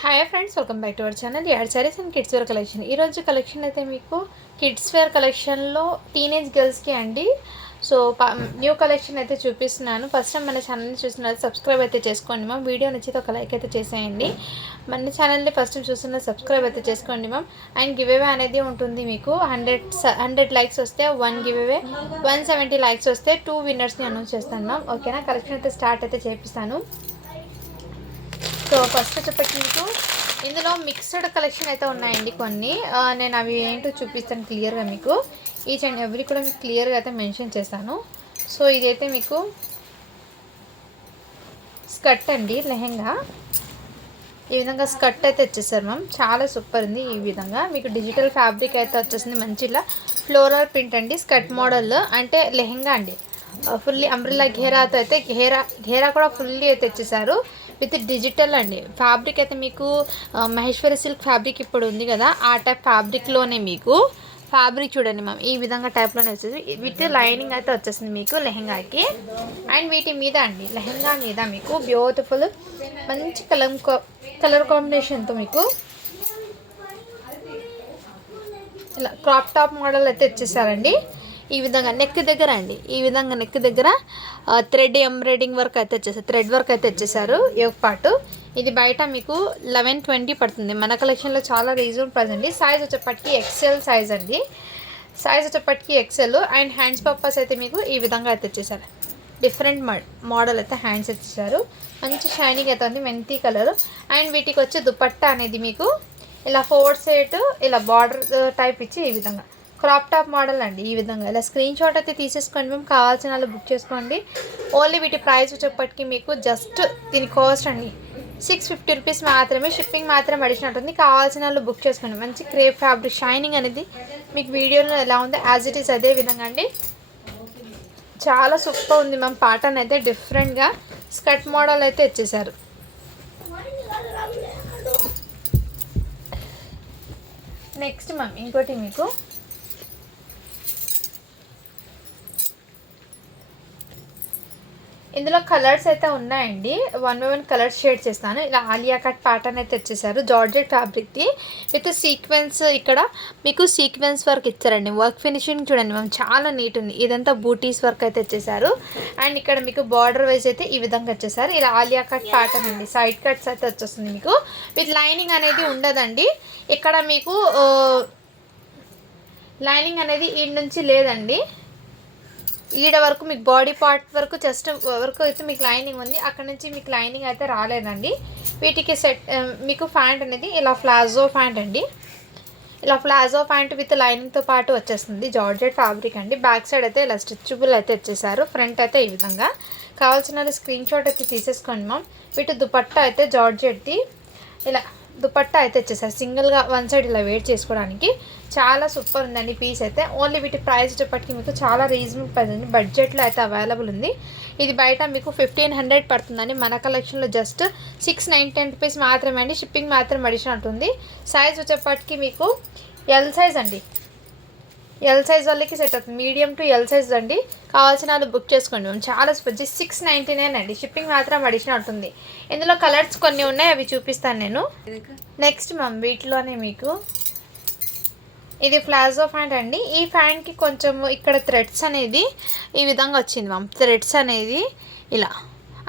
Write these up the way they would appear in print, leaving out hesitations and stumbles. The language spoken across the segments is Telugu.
Hi friends, welcome back to our channel యాడ్ sarees and kids wear collection. ఈరోజు కలెక్షన్ అయితే మీకు కిడ్స్ వేర్ కలెక్షన్లో టీనేజ్ గర్ల్స్కి అండి. సో న్యూ కలెక్షన్ అయితే చూపిస్తున్నాను. ఫస్ట్ టైం మన ఛానల్ని చూస్తున్నారు సబ్స్క్రైబ్ అయితే చేసుకోండి మ్యామ్. వీడియో నచ్చితే ఒక లైక్ అయితే చేసేయండి. మన ఛానల్ని ఫస్ట్ టైం చూస్తున్న సబ్స్క్రైబ్ అయితే చేసుకోండి మ్యామ్. అండ్ గివ్ అవే అనేది ఉంటుంది మీకు. 100 లైక్స్ వస్తే 1 గివ్ అవే, 170 లైక్స్ వస్తే 2 విన్నర్స్ని అనౌన్స్ చేస్తాను మ్యామ్. ఓకేనా, కలెక్షన్ అయితే స్టార్ట్ అయితే చేపిస్తాను. సో ఫస్ట్ చెప్పండి, మీకు ఇందులో మిక్స్డ్ కలెక్షన్ అయితే ఉన్నాయండి కొన్ని. నేను అవి ఏంటో చూపిస్తాను క్లియర్గా మీకు. ఈచ్ అండ్ ఎవ్రీ కూడా మీకు క్లియర్గా అయితే మెన్షన్ చేస్తాను. సో ఇదైతే మీకు స్కర్ట్ అండి, లెహెంగా. ఈ విధంగా స్కర్ట్ అయితే వచ్చేసారు మ్యామ్. చాలా సూపర్ ఉంది. ఈ విధంగా మీకు డిజిటల్ ఫ్యాబ్రిక్ అయితే వచ్చేసింది. మంచిగా ఫ్లోరల్ ప్రింట్ అండి. స్కర్ట్ మోడల్ అంటే లెహెంగా అండి. ఫుల్లీ అంబ్రెల్లా ఘేరాతో అయితే ఘేరా కూడా ఫుల్లీ అయితే వచ్చేసారు. విత్ డిజిటల్ అండి. ఫ్యాబ్రిక్ అయితే మీకు మహేశ్వరి సిల్క్ ఫ్యాబ్రిక్ ఇప్పుడు ఉంది కదా, ఆ టైప్ ఫ్యాబ్రిక్లోనే మీకు ఫ్యాబ్రిక్ చూడండి మ్యామ్. ఈ విధంగా టైప్లోనే వచ్చేసి విత్ లైనింగ్ అయితే వచ్చేసింది మీకు లెహెంగాకి. అండ్ వీటి మీద అండి, లెహెంగా మీద మీకు బ్యూటిఫుల్ మంచి కలర్ కాంబినేషన్తో మీకు ఇలా క్రాప్ టాప్ మోడల్ అయితే వచ్చేసారండి. ఈ విధంగా నెక్ దగ్గర అండి, ఈ విధంగా నెక్ దగ్గర థ్రెడ్ ఎంబ్రాయిడింగ్ వర్క్ అయితే వచ్చేసారు, థ్రెడ్ వర్క్ అయితే వచ్చేసారు యోక్ పార్ట్. ఇది బయట మీకు 1120 పడుతుంది. మన కలెక్షన్లో చాలా రీజనబుల్ ప్రైస్ అండి. సైజ్ వచ్చేప్పటికి ఎక్సెల్ సైజ్ అండి. సైజ్ వచ్చేప్పటికి ఎక్సెల్. అండ్ హ్యాండ్స్ పర్పస్ అయితే మీకు ఈ విధంగా అయితే వచ్చేసారు. డిఫరెంట్ మోడల్ అయితే హ్యాండ్స్ వచ్చేసారు. మంచి షైనింగ్ అయితే ఉంది, మెంతి కలర్. అండ్ వీటికి వచ్చే దుపట్టా అనేది మీకు ఇలా 4 సెట్ ఇలా బార్డర్ టైప్ ఇచ్చి ఈ విధంగా క్రాప్ టాప్ మోడల్ అండి. ఈ విధంగా ఇలా స్క్రీన్ షాట్ అయితే తీసేసుకోండి మేము. కావాల్సిన వాళ్ళు బుక్ చేసుకోండి. ఓన్లీ వీటి ప్రైస్ వచ్చేప్పటికి మీకు జస్ట్ దీని కాస్ట్ అండి 650 రూపీస్ మాత్రమే. షిప్పింగ్ మాత్రం అడిషనల్ ఉంటుంది. కావాల్సిన వాళ్ళు బుక్ చేసుకోండి. మంచి క్రేప్ ఫ్యాబ్రిక్ షైనింగ్ అనేది మీకు వీడియోలో ఎలా ఉందో యాజ్ ఇట్ ఈస్ అదే విధంగా అండి. చాలా సూపర్ ఉంది మ్యామ్. ప్యాటర్న్ అయితే డిఫరెంట్గా స్కర్ట్ మోడల్ అయితే వచ్చేసారు. నెక్స్ట్ మ్యామ్ ఇంకోటి మీకు ఇందులో కలర్స్ అయితే ఉన్నాయండి. 1 by 1 కలర్స్ షేడ్ చేస్తాను. ఇలా ఆలియా కట్ ప్యాటర్న్ అయితే వచ్చేసారు. జార్జెట్ ఫ్యాబ్రిక్ది విత్ సీక్వెన్స్. ఇక్కడ మీకు సీక్వెన్స్ వర్క్ ఇచ్చారండి. వర్క్ ఫినిషింగ్ చూడండి మేము, చాలా నీట్ ఉంది. ఇదంతా బూటీస్ వర్క్ అయితే వచ్చేసారు. అండ్ ఇక్కడ మీకు బార్డర్ వైజ్ అయితే ఈ విధంగా వచ్చేసారు. ఇలా ఆలియా కట్ ప్యాటర్న్ అండి. సైడ్ కట్స్ అయితే వచ్చేస్తుంది మీకు. విత్ లైనింగ్ అనేది ఉండదండి. ఇక్కడ మీకు లైనింగ్ అనేది ఈ నుంచి లేదండి. ఈడ వరకు మీకు బాడీ పార్ట్ వరకు చెస్ట్ వరకు అయితే మీకు లైనింగ్ ఉంది. అక్కడ నుంచి మీకు లైనింగ్ అయితే రాలేదండి. వీటికి సెట్ మీకు ప్యాంట్ అనేది ఇలా ప్లాజో ప్యాంట్ అండి. ఇలా ప్లాజో ప్యాంట్ విత్ లైనింగ్తో పాటు వచ్చేస్తుంది. జార్జెట్ ఫ్యాబ్రిక్ అండి. బ్యాక్ సైడ్ అయితే ఇలా స్ట్రెచబుల్ అయితే వచ్చేసారు. ఫ్రంట్ అయితే ఈ విధంగా. కావాల్సిన స్క్రీన్ షాట్ అయితే తీసేసుకోండి మ్యామ్. వీటి దుపట్టా అయితే జార్జెట్ది ఇలా దుపట్టా అయితే వచ్చేసారు. సింగిల్గా 1 సైడ్ ఇలా వేట్ చేసుకోవడానికి చాలా సూపర్ ఉందండి పీస్ అయితే. ఓన్లీ వీటి ప్రైస్ వచ్చేప్పటికి మీకు చాలా రీజనబుల్ ప్రైస్ అండి. బడ్జెట్లో అయితే అవైలబుల్ ఉంది. ఇది బయట మీకు 1500 పడుతుందండి. మన కలెక్షన్లో జస్ట్ 690 రూపీస్ మాత్రమే అండి. షిప్పింగ్ మాత్రం అడిషనల్ ఉంటుంది. సైజ్ వచ్చేప్పటికి మీకు ఎల్ సైజ్ అండి. ఎల్ సైజ్ వాళ్ళకి సెట్ అవుతుంది. మీడియం టు ఎల్ సైజ్ అండి. కావాల్సిన వాళ్ళు బుక్ చేసుకోండి మేము. చాలా స్పెషల్ 699 అండి. షిప్పింగ్ మాత్రం అడిషనల్ ఉంటుంది. ఇందులో కలర్స్ కొన్ని ఉన్నాయి, అవి చూపిస్తాను నేను. నెక్స్ట్ మ్యామ్ వీటిలోనే మీకు ఇది ప్లాజో ప్యాంట్ అండి. ఈ ప్యాంట్కి కొంచెం ఇక్కడ థ్రెడ్స్ అనేది ఈ విధంగా వచ్చింది మ్యామ్. థ్రెడ్స్ అనేది ఇలా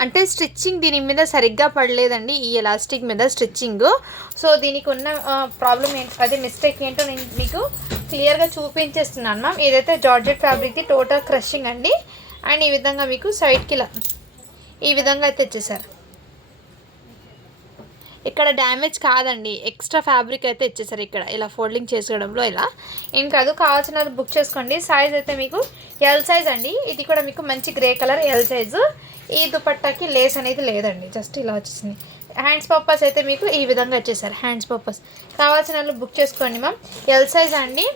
అంటే స్టిచ్చింగ్ దీని మీద సరిగ్గా పడలేదండి. ఈ ఎలాస్టిక్ మీద స్టిచ్చింగ్. సో దీనికి ఉన్న ప్రాబ్లం ఏంటి, అదే మిస్టేక్ ఏంటో నేను మీకు క్లియర్గా చూపించేస్తున్నాను మ్యామ్. ఇదైతే జార్జెట్ ఫ్యాబ్రిక్ది టోటల్ క్రషింగ్ అండి. అండ్ ఈ విధంగా మీకు సైడ్కి ఇలా ఈ విధంగా అయితే వచ్చేసారు. ఇక్కడ డ్యామేజ్ కాదండి, ఎక్స్ట్రా ఫ్యాబ్రిక్ అయితే ఇచ్చేసారు. ఇక్కడ ఇలా ఫోల్డింగ్ చేసుకోవడంలో ఇలా ఏం కాదు. కావాల్సిన బుక్ చేసుకోండి. సైజ్ అయితే మీకు ఎల్ సైజ్ అండి. ఇది కూడా మీకు మంచి గ్రే కలర్ ఎల్ సైజు. ఈ దుపట్టాకి లేస్ అనేది లేదండి, జస్ట్ ఇలా వచ్చేసింది. హ్యాండ్స్ పర్పస్ అయితే మీకు ఈ విధంగా వచ్చేసారు. హ్యాండ్స్ పర్పస్ కావాల్సిన వాళ్ళు బుక్ చేసుకోండి మ్యామ్. ఎల్ సైజ్ అండి.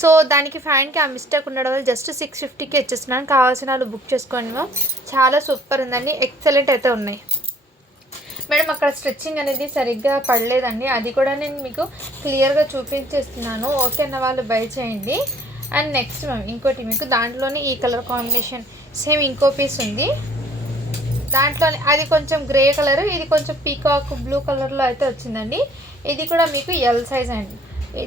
సో దానికి ఫ్యాన్కి ఆ మిస్టేక్ ఉండడం వల్ల జస్ట్ 650కి వచ్చేస్తున్నాను. కావాల్సిన వాళ్ళు బుక్ చేసుకోండి మ్యామ్. చాలా సూపర్ ఉందండి. ఎక్సలెంట్ అయితే ఉన్నాయి మేడం. అక్కడ స్టిచ్చింగ్ అనేది సరిగ్గా పడలేదండి, అది కూడా నేను మీకు క్లియర్గా చూపించేస్తున్నాను. ఓకే అన్న వాళ్ళు బై చేయండి. అండ్ నెక్స్ట్ మ్యామ్ ఇంకోటి మీకు దాంట్లోనే ఈ కలర్ కాంబినేషన్ సేమ్ ఇంకో పీస్ ఉంది. దాంట్లో అది కొంచెం గ్రే కలర్, ఇది కొంచెం పీకాక్ బ్లూ కలర్లో అయితే వచ్చిందండి. ఇది కూడా మీకు ఎల్ సైజ్ అండి.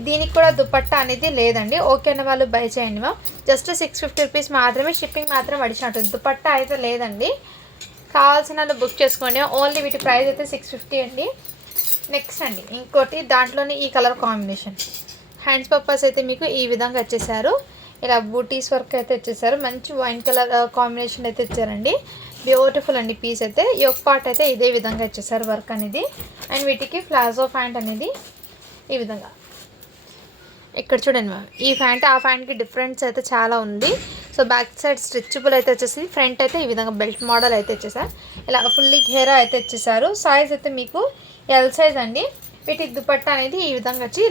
దీనికి కూడా దుపట్టా అనేది లేదండి. ఓకే అన్న వాళ్ళు బై చేయండి మ్యామ్. జస్ట్ 650 రూపీస్ మాత్రమే, షిప్పింగ్ మాత్రం అడిషనల్. దుపట్టా అయితే లేదండి. కావాల్సిన వాళ్ళు బుక్ చేసుకోండి. ఓన్లీ వీటి ప్రైస్ అయితే 650 అండి. నెక్స్ట్ అండి ఇంకోటి, దాంట్లోనే ఈ కలర్ కాంబినేషన్ హ్యాండ్స్ పర్పస్ అయితే మీకు ఈ విధంగా వచ్చేసారు. ఇలా బూటీస్ వర్క్ అయితే వచ్చేసారు. మంచి వైన్ కలర్ కాంబినేషన్ అయితే ఇచ్చారండి. బ్యూటిఫుల్ అండి పీస్ అయితే. యోక్ పార్ట్ అయితే ఇదే విధంగా ఇచ్చేసారు వర్క్ అనేది. అండ్ వీటికి ప్లాజో ప్యాంట్ అనేది ఈ విధంగా. ఇక్కడ చూడండి మ్యామ్, ఈ ప్యాంట్ ఆ ప్యాంట్కి డిఫరెన్స్ అయితే చాలా ఉంది. సో బ్యాక్ సైడ్ స్ట్రెచబుల్ అయితే వచ్చేసింది. ఫ్రంట్ అయితే ఈ విధంగా బెల్ట్ మోడల్ అయితే వచ్చేసారు. ఇలా ఫుల్లీ ఘేరా అయితే వచ్చేసారు. సైజ్ అయితే మీకు ఎల్ సైజ్ అండి. వీటికి దుపట్టా అనేది ఈ విధంగా వచ్చి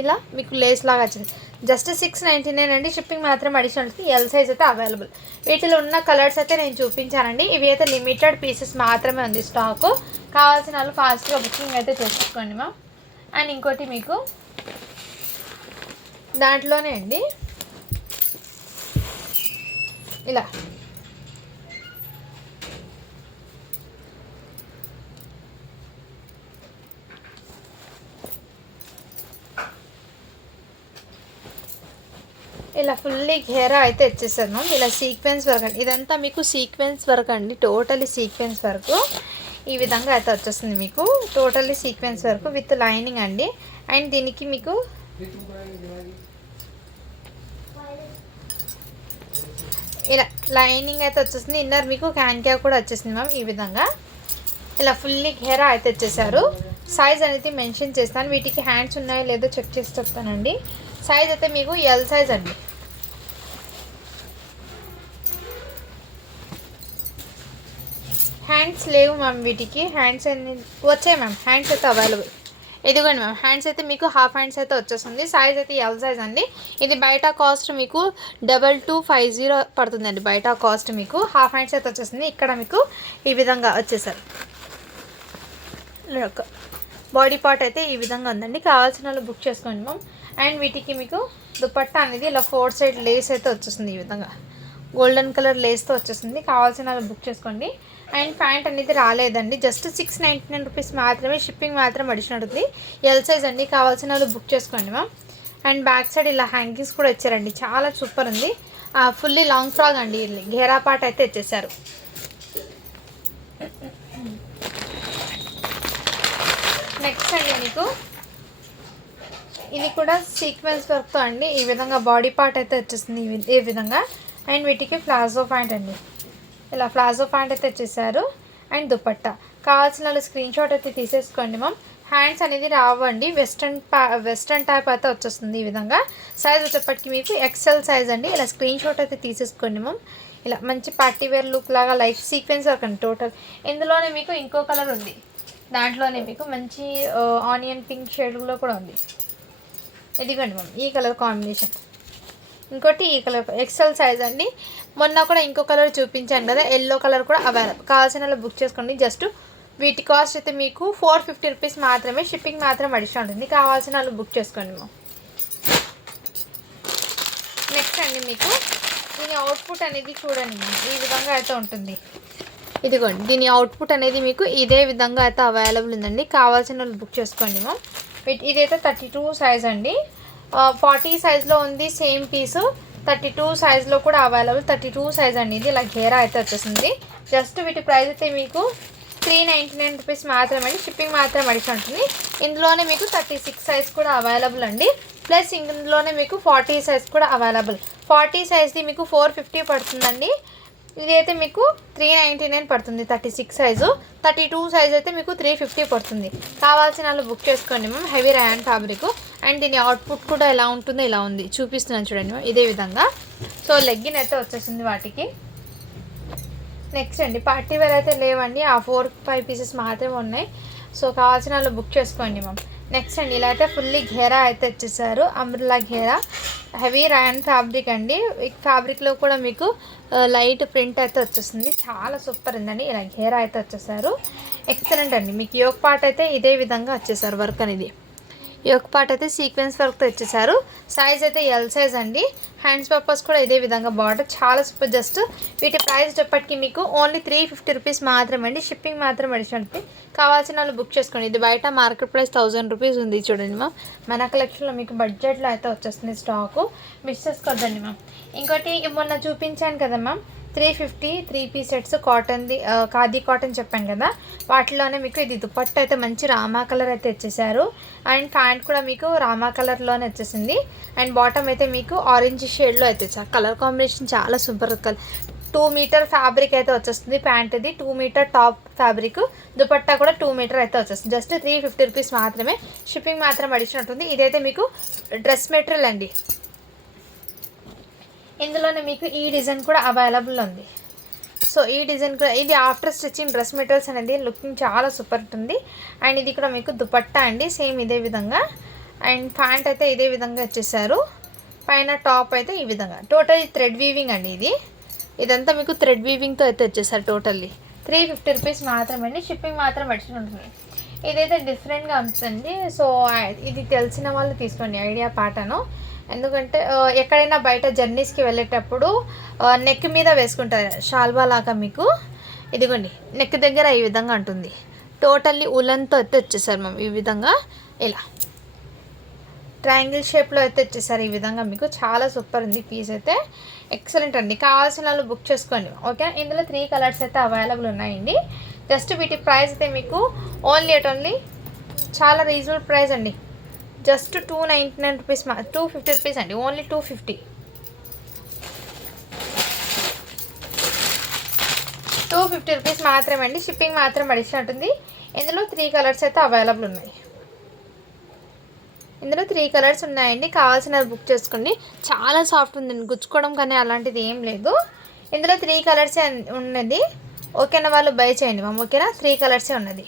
ఇలా మీకు లేస్ లాగా వచ్చింది. జస్ట్ 699 అండి. షిప్పింగ్ మాత్రం అడిషనల్. ఎల్ సైజ్ అయితే అవైలబుల్. వీటిలో ఉన్న కలర్స్ అయితే నేను చూపించానండి. ఇవి అయితే లిమిటెడ్ పీసెస్ మాత్రమే ఉంది స్టాకు. కావాల్సిన వాళ్ళు ఫాస్ట్గా బుకింగ్ అయితే చేసుకోండి మ్యామ్. అండ్ ఇంకోటి మీకు దాంట్లోనే అండి ఇలా ఇలా ఫుల్లీ ఘేరా అయితే వచ్చేసాను మ్యామ్. ఇలా సీక్వెన్స్ వర్క్ అండి. ఇదంతా మీకు సీక్వెన్స్ వర్క్ అండి. టోటలీ సీక్వెన్స్ వర్క్ ఈ విధంగా అయితే వచ్చేస్తుంది మీకు. Totally sequence work with lining అండి. అండ్ దీనికి మీకు ఇలా లైనింగ్ అయితే వచ్చేస్తుంది. ఇన్నర్ మీకు క్యాన్క్యా కూడా వచ్చేసింది మ్యామ్. ఈ విధంగా ఇలా ఫుల్లీ ఘేరా అయితే వచ్చేసారు. సైజ్ అనేది మెన్షన్ చేస్తాను. వీటికి హ్యాండ్స్ ఉన్నాయో లేదో చెక్ చేసి చెప్తానండి. సైజ్ అయితే మీకు ఎల్ సైజ్ అండి. హ్యాండ్స్ లేవు మ్యామ్. వీటికి హ్యాండ్స్ అన్ని వచ్చాయి మ్యామ్. హ్యాండ్స్ అయితే అవైలబుల్. ఇదిగోండి మ్యామ్, హ్యాండ్స్ అయితే మీకు హాఫ్ హ్యాండ్స్ అయితే వచ్చేస్తుంది. సైజ్ అయితే ఎల్ సైజ్ అండి. ఇది బయట కాస్ట్ మీకు 2250 పడుతుందండి. బయట కాస్ట్ మీకు హాఫ్ హ్యాండ్స్ అయితే వచ్చేస్తుంది. ఇక్కడ మీకు ఈ విధంగా వచ్చేసారు. బాడీ పార్ట్ అయితే ఈ విధంగా ఉందండి. కావాల్సిన వాళ్ళు బుక్ చేసుకోండి మ్యామ్. అండ్ వీటికి మీకు దుపట్టా అనేది ఇలా 4 సైడ్ లేస్ అయితే వచ్చేస్తుంది. ఈ విధంగా గోల్డెన్ కలర్ లేస్తో వచ్చేస్తుంది. కావాల్సిన వాళ్ళు బుక్ చేసుకోండి. అండ్ ప్యాంట్ అనేది రాలేదండి. జస్ట్ 699 రూపీస్ మాత్రమే. షిప్పింగ్ మాత్రం అడిషనల్ ఉంది. ఎల్ సైజ్ అండి. కావాల్సిన వాళ్ళు బుక్ చేసుకోండి మ్యామ్. అండ్ బ్యాక్ సైడ్ ఇలా హ్యాంగింగ్స్ కూడా ఇచ్చారండి. చాలా సూపర్ ఉంది. ఫుల్లీ లాంగ్ ఫ్రాక్ అండి. ఘేరా పార్ట్ అయితే ఇచ్చేసారు. నెక్స్ట్ అండి మీకు ఇది కూడా సీక్వెన్స్ వర్క్తో అండి. ఈ విధంగా బాడీ పార్ట్ అయితే వచ్చేస్తుంది ఈ విధంగా. అండ్ వీటికి ప్లాజో ప్యాంట్ అండి. ఇలా ప్లాజో ప్యాంట్ అయితే వచ్చేసారు. అండ్ దుపట్టా. కావాల్సిన వాళ్ళు స్క్రీన్ షాట్ అయితే తీసేసుకోండి మ్యామ్. హ్యాండ్స్ అనేది రావండి. వెస్ట్రన్ టైప్ అయితే వచ్చేస్తుంది ఈ విధంగా. సైజ్ వచ్చేప్పటికి మీకు ఎక్సెల్ సైజ్ అండి. ఇలా స్క్రీన్ షాట్ అయితే తీసేసుకోండి మ్యామ్. ఇలా మంచి పార్టీ వేర్ లుక్ లాగా లైక్ సీక్వెన్స్ వర్క్ అండి టోటల్. ఇందులోనే మీకు ఇంకో కలర్ ఉంది. దాంట్లోనే మీకు మంచి ఆనియన్ పింక్ షేడ్లో కూడా ఉంది. ఇదిగోండి మ్యామ్, ఈ కలర్ కాంబినేషన్. ఇంకోటి ఈ కలర్ ఎక్సెల్ సైజ్ అండి. మొన్న కూడా ఇంకో కలర్ చూపించాను కదా, ఎల్లో కలర్ కూడా అవైలబుల్. కావాల్సిన వాళ్ళు బుక్ చేసుకోండి. జస్ట్ వీటి కాస్ట్ అయితే మీకు 450 రూపీస్ మాత్రమే. షిప్పింగ్ మాత్రం అడిషనల్ ఉంటుంది. కావాల్సిన వాళ్ళు బుక్ చేసుకోండి మ్యామ్. నెక్స్ట్ అండి మీకు దీని అవుట్పుట్ అనేది చూడండి మ్యామ్. ఈ విధంగా అయితే ఉంటుంది. ఇదిగోండి దీని అవుట్పుట్ అనేది మీకు ఇదే విధంగా అయితే అవైలబుల్ ఉందండి. కావాల్సిన వాళ్ళు బుక్ చేసుకోండి మ్యామ్. ఇదైతే 32 సైజ్ అండి. 40 సైజ్లో ఉంది సేమ్ పీసు. 32 సైజ్లో కూడా అవైలబుల్. 32 సైజ్ అండి. ఇది ఇలా ఘేరా అయితే వచ్చేసింది. జస్ట్ వీటి ప్రైస్ అయితే మీకు 399 రూపీస్ మాత్రమే. షిప్పింగ్ మాత్రం అడిషన్ ఉంటుంది. ఇందులోనే మీకు 36 సైజ్ కూడా అవైలబుల్ అండి. ప్లస్ ఇందులోనే మీకు 40 సైజ్ కూడా అవైలబుల్. 40 సైజ్ది మీకు 450 పడుతుందండి. ఇదైతే మీకు 399 పడుతుంది 36 సైజు. 32 సైజ్ అయితే మీకు 350 పడుతుంది. కావాల్సిన వాళ్ళు బుక్ చేసుకోండి ma'am. Heavy rayon fabric. And దీని అవుట్పుట్ కూడా ఎలా ఉంటుందో ఇలా ఉంది, చూపిస్తున్నాను చూడండి మ్యామ్. ఇదే విధంగా. సో లెగ్గిన్ అయితే వచ్చేసింది వాటికి. నెక్స్ట్ అండి పార్టీ వేర్ అయితే లేవండి. ఆ 4-5 పీసెస్ మాత్రమే ఉన్నాయి. సో కావాల్సిన వాళ్ళు బుక్ చేసుకోండి మ్యామ్. నెక్స్ట్ అండి ఇలా అయితే ఫుల్లీ ఘేరా అయితే వచ్చేసారు. అంబ్రెల్లా ఘేరా హెవీ రయాన్ ఫ్యాబ్రిక్ అండి. ఈ ఫ్యాబ్రిక్లో కూడా మీకు లైట్ ప్రింట్ అయితే వచ్చేస్తుంది. చాలా సూపర్ ఉందండి. ఇలా ఘేరా అయితే వచ్చేసారు. ఎక్సలెంట్ అండి. మీకు యోక్ పార్ట్ అయితే ఇదే విధంగా వచ్చేసారు వర్క్ అనేది. ఈ యొక్క పార్ట్ అయితే సీక్వెన్స్ వర్క్తో ఇచ్చేసారు. సైజ్ అయితే ఎల్ సైజ్ అండి. హ్యాండ్స్ పర్పస్ కూడా ఇదే విధంగా బార్డర్ చాలా సూపర్. జస్ట్ వీటి ప్రైస్ చెప్పటికి మీకు ఓన్లీ 350 రూపీస్ మాత్రమే అండి. షిప్పింగ్ మాత్రం అడిషనల్. కావాల్సిన వాళ్ళు బుక్ చేసుకోండి. ఇది బయట మార్కెట్ ప్రైస్ 1000 రూపీస్ ఉంది చూడండి మ్యామ్. మన కలెక్షన్లో మీకు బడ్జెట్లో అయితే వచ్చేస్తుంది స్టాకు, మిస్ చేసుకోవద్దండి మ్యామ్. ఇంకోటి మొన్న చూపించాను కదా మ్యామ్ 350 3 పీస్ సెట్స్ కాటన్ది, ఖాదీ కాటన్ చెప్పాను కదా, వాటిలోనే మీకు ఇది దుపట్టా అయితే మంచి రామా కలర్ అయితే ఇచ్చేసారు. అండ్ ప్యాంట్ కూడా మీకు రామా కలర్లోనే వచ్చేసింది. అండ్ బాటమ్ అయితే మీకు ఆరెంజ్ షేడ్లో అయితే కలర్ కాంబినేషన్ చాలా సూపర్. 2 మీటర్ ఫ్యాబ్రిక్ అయితే వచ్చేస్తుంది. ప్యాంట్ ఇది 2 మీటర్ టాప్ ఫ్యాబ్రిక్, దుపట్టా కూడా 2 మీటర్ అయితే వచ్చేస్తుంది. జస్ట్ 350 రూపీస్ మాత్రమే. షిప్పింగ్ మాత్రం అడిషన్ ఉంటుంది. ఇదైతే మీకు డ్రెస్ మెటీరియల్ అండి. ఇందులోనే మీకు ఈ డిజైన్ కూడా అవైలబుల్ ఉంది. సో ఈ డిజైన్ కూడా ఇది ఆఫ్టర్ స్టిచ్చింగ్ డ్రెస్ మెటీరియల్స్ అనేది లుకింగ్ చాలా సూపర్ ఉంటుంది. అండ్ ఇది కూడా మీకు దుపట్టా అండి, సేమ్ ఇదే విధంగా. అండ్ ప్యాంట్ అయితే ఇదే విధంగా వచ్చేసారు. పైన టాప్ అయితే ఈ విధంగా. టోటల్ థ్రెడ్ వీవింగ్ అండి. ఇదంతా మీకు థ్రెడ్ వీవింగ్తో అయితే వచ్చేసారు. టోటల్లీ 350 రూపీస్ మాత్రమే అండి. షిప్పింగ్ మాత్రం అడిషన్ ఉంటుంది. ఇదైతే డిఫరెంట్గా ఉంటుంది. సో ఇది తెలిసిన వాళ్ళు తీసుకోండి ఐడియా ప్యాటర్ను. ఎందుకంటే ఎక్కడైనా బయట జర్నీస్కి వెళ్ళేటప్పుడు నెక్ మీద వేసుకుంటారు షాల్వా లాగా. మీకు ఇదిగోండి నెక్ దగ్గర ఈ విధంగా ఉంటుంది. టోటల్లీ ఉలన్తో అయితే వచ్చేసారు మ్యామ్. ఈ విధంగా ఇలా ట్రయాంగిల్ షేప్లో అయితే వచ్చేసారు. ఈ విధంగా మీకు చాలా సూపర్ ఉంది. పీస్ అయితే ఎక్సలెంట్ అండి. కావాల్సిన వాళ్ళు బుక్ చేసుకోండి. ఓకే, ఇందులో 3 కలర్స్ అయితే అవైలబుల్ ఉన్నాయండి. జస్ట్ వీటి ప్రైస్ అయితే మీకు ఓన్లీ చాలా రీజనబుల్ ప్రైస్ అండి. జస్ట్ 299 రూపీస్ 250 రూపీస్ అండి. ఓన్లీ 250 రూపీస్ మాత్రమే అండి. షిప్పింగ్ మాత్రం అడిషన్ ఉంటుంది. ఇందులో 3 కలర్స్ అయితే అవైలబుల్ ఉన్నాయి. ఇందులో 3 కలర్స్ ఉన్నాయండి. కావాల్సిన బుక్ చేసుకోండి. చాలా సాఫ్ట్ ఉందండి, గుచ్చుకోవడం కానీ అలాంటిది ఏం లేదు. ఇందులో 3 కలర్సే ఉన్నది. ఓకేనా, వాళ్ళు బై చేయండి మ్యామ్. ఓకేనా, 3 కలర్సే ఉన్నది.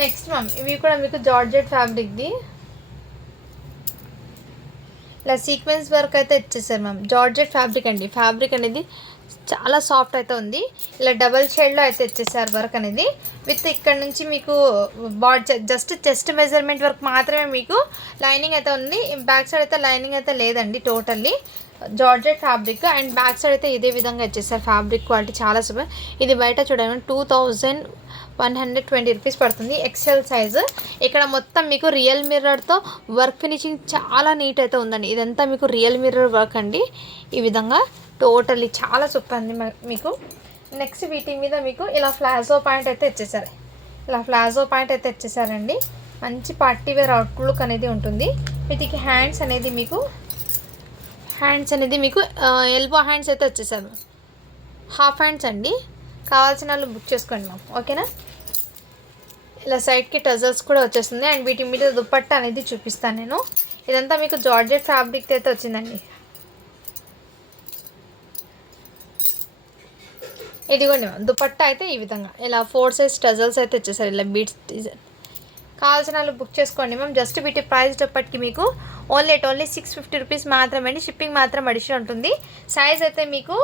నెక్స్ట్ మ్యామ్ ఇవి కూడా మీకు జార్జెట్ ఫ్యాబ్రిక్ది ఇలా సీక్వెన్స్ వర్క్ అయితే ఇచ్చేసారు మ్యామ్. జార్జెట్ ఫ్యాబ్రిక్ అండి. ఫ్యాబ్రిక్ అనేది చాలా సాఫ్ట్ అయితే ఉంది. ఇలా డబల్ షేడ్లో అయితే ఇచ్చేసారు వర్క్ అనేది. విత్ ఇక్కడ నుంచి మీకు జస్ట్ చెస్ట్ మెజర్మెంట్ వర్క్ మాత్రమే మీకు లైనింగ్ అయితే ఉంది. బ్యాక్ సైడ్ అయితే లైనింగ్ అయితే లేదండి. Totally georgette fabric. And back side అయితే ఇదే విధంగా ఇచ్చేసారు. ఫ్యాబ్రిక్ క్వాలిటీ చాలా సూపర్. ఇది బయట చూడండి 2120 రూపీస్ పడుతుంది. XL size. ఇక్కడ మొత్తం మీకు రియల్ మిర్రర్తో వర్క్ ఫినిషింగ్ చాలా నీట్ అయితే ఉందండి. ఇదంతా మీకు రియల్ మిర్రర్ వర్క్ అండి. ఈ విధంగా టోటల్లీ చాలా సూపర్ అండి మీకు. నెక్స్ట్ వీటి మీద మీకు ఇలా ఫ్లాజో పాయింట్ అయితే ఇచ్చేసారు. ఇచ్చేసారండి. మంచి పార్టీ వేర్ అవుట్లుక్ అనేది ఉంటుంది. వీటికి హ్యాండ్స్ అనేది మీకు ఎల్బో హ్యాండ్స్ అయితే వచ్చేసారు. హాఫ్ హ్యాండ్స్ అండి. కావాల్సిన వాళ్ళు బుక్ చేసుకోండి మ్యామ్. ఓకేనా, ఇలా సైడ్కి టజల్స్ కూడా వచ్చేస్తుంది. అండ్ వీటి మీద దుపట్టా అనేది చూపిస్తాను నేను. ఇదంతా మీకు జార్జెట్ ఫ్యాబ్రిక్ అయితే వచ్చిందండి. ఇదిగోండి మ్యామ్, దుపట్టా అయితే ఈ విధంగా ఇలా 4 సైజ్ టజల్స్ అయితే వచ్చేసారు. ఇలా బీట్స్ డిజైన్. కావాల్సిన వాళ్ళు బుక్ చేసుకోండి మ్యామ్. జస్ట్ వీటి ప్రైస్ చెప్పటికి మీకు ఓన్లీ 650 రూపీస్ మాత్రమే అండి. షిప్పింగ్ మాత్రం అడిషన్ ఉంటుంది. సైజ్ అయితే మీకు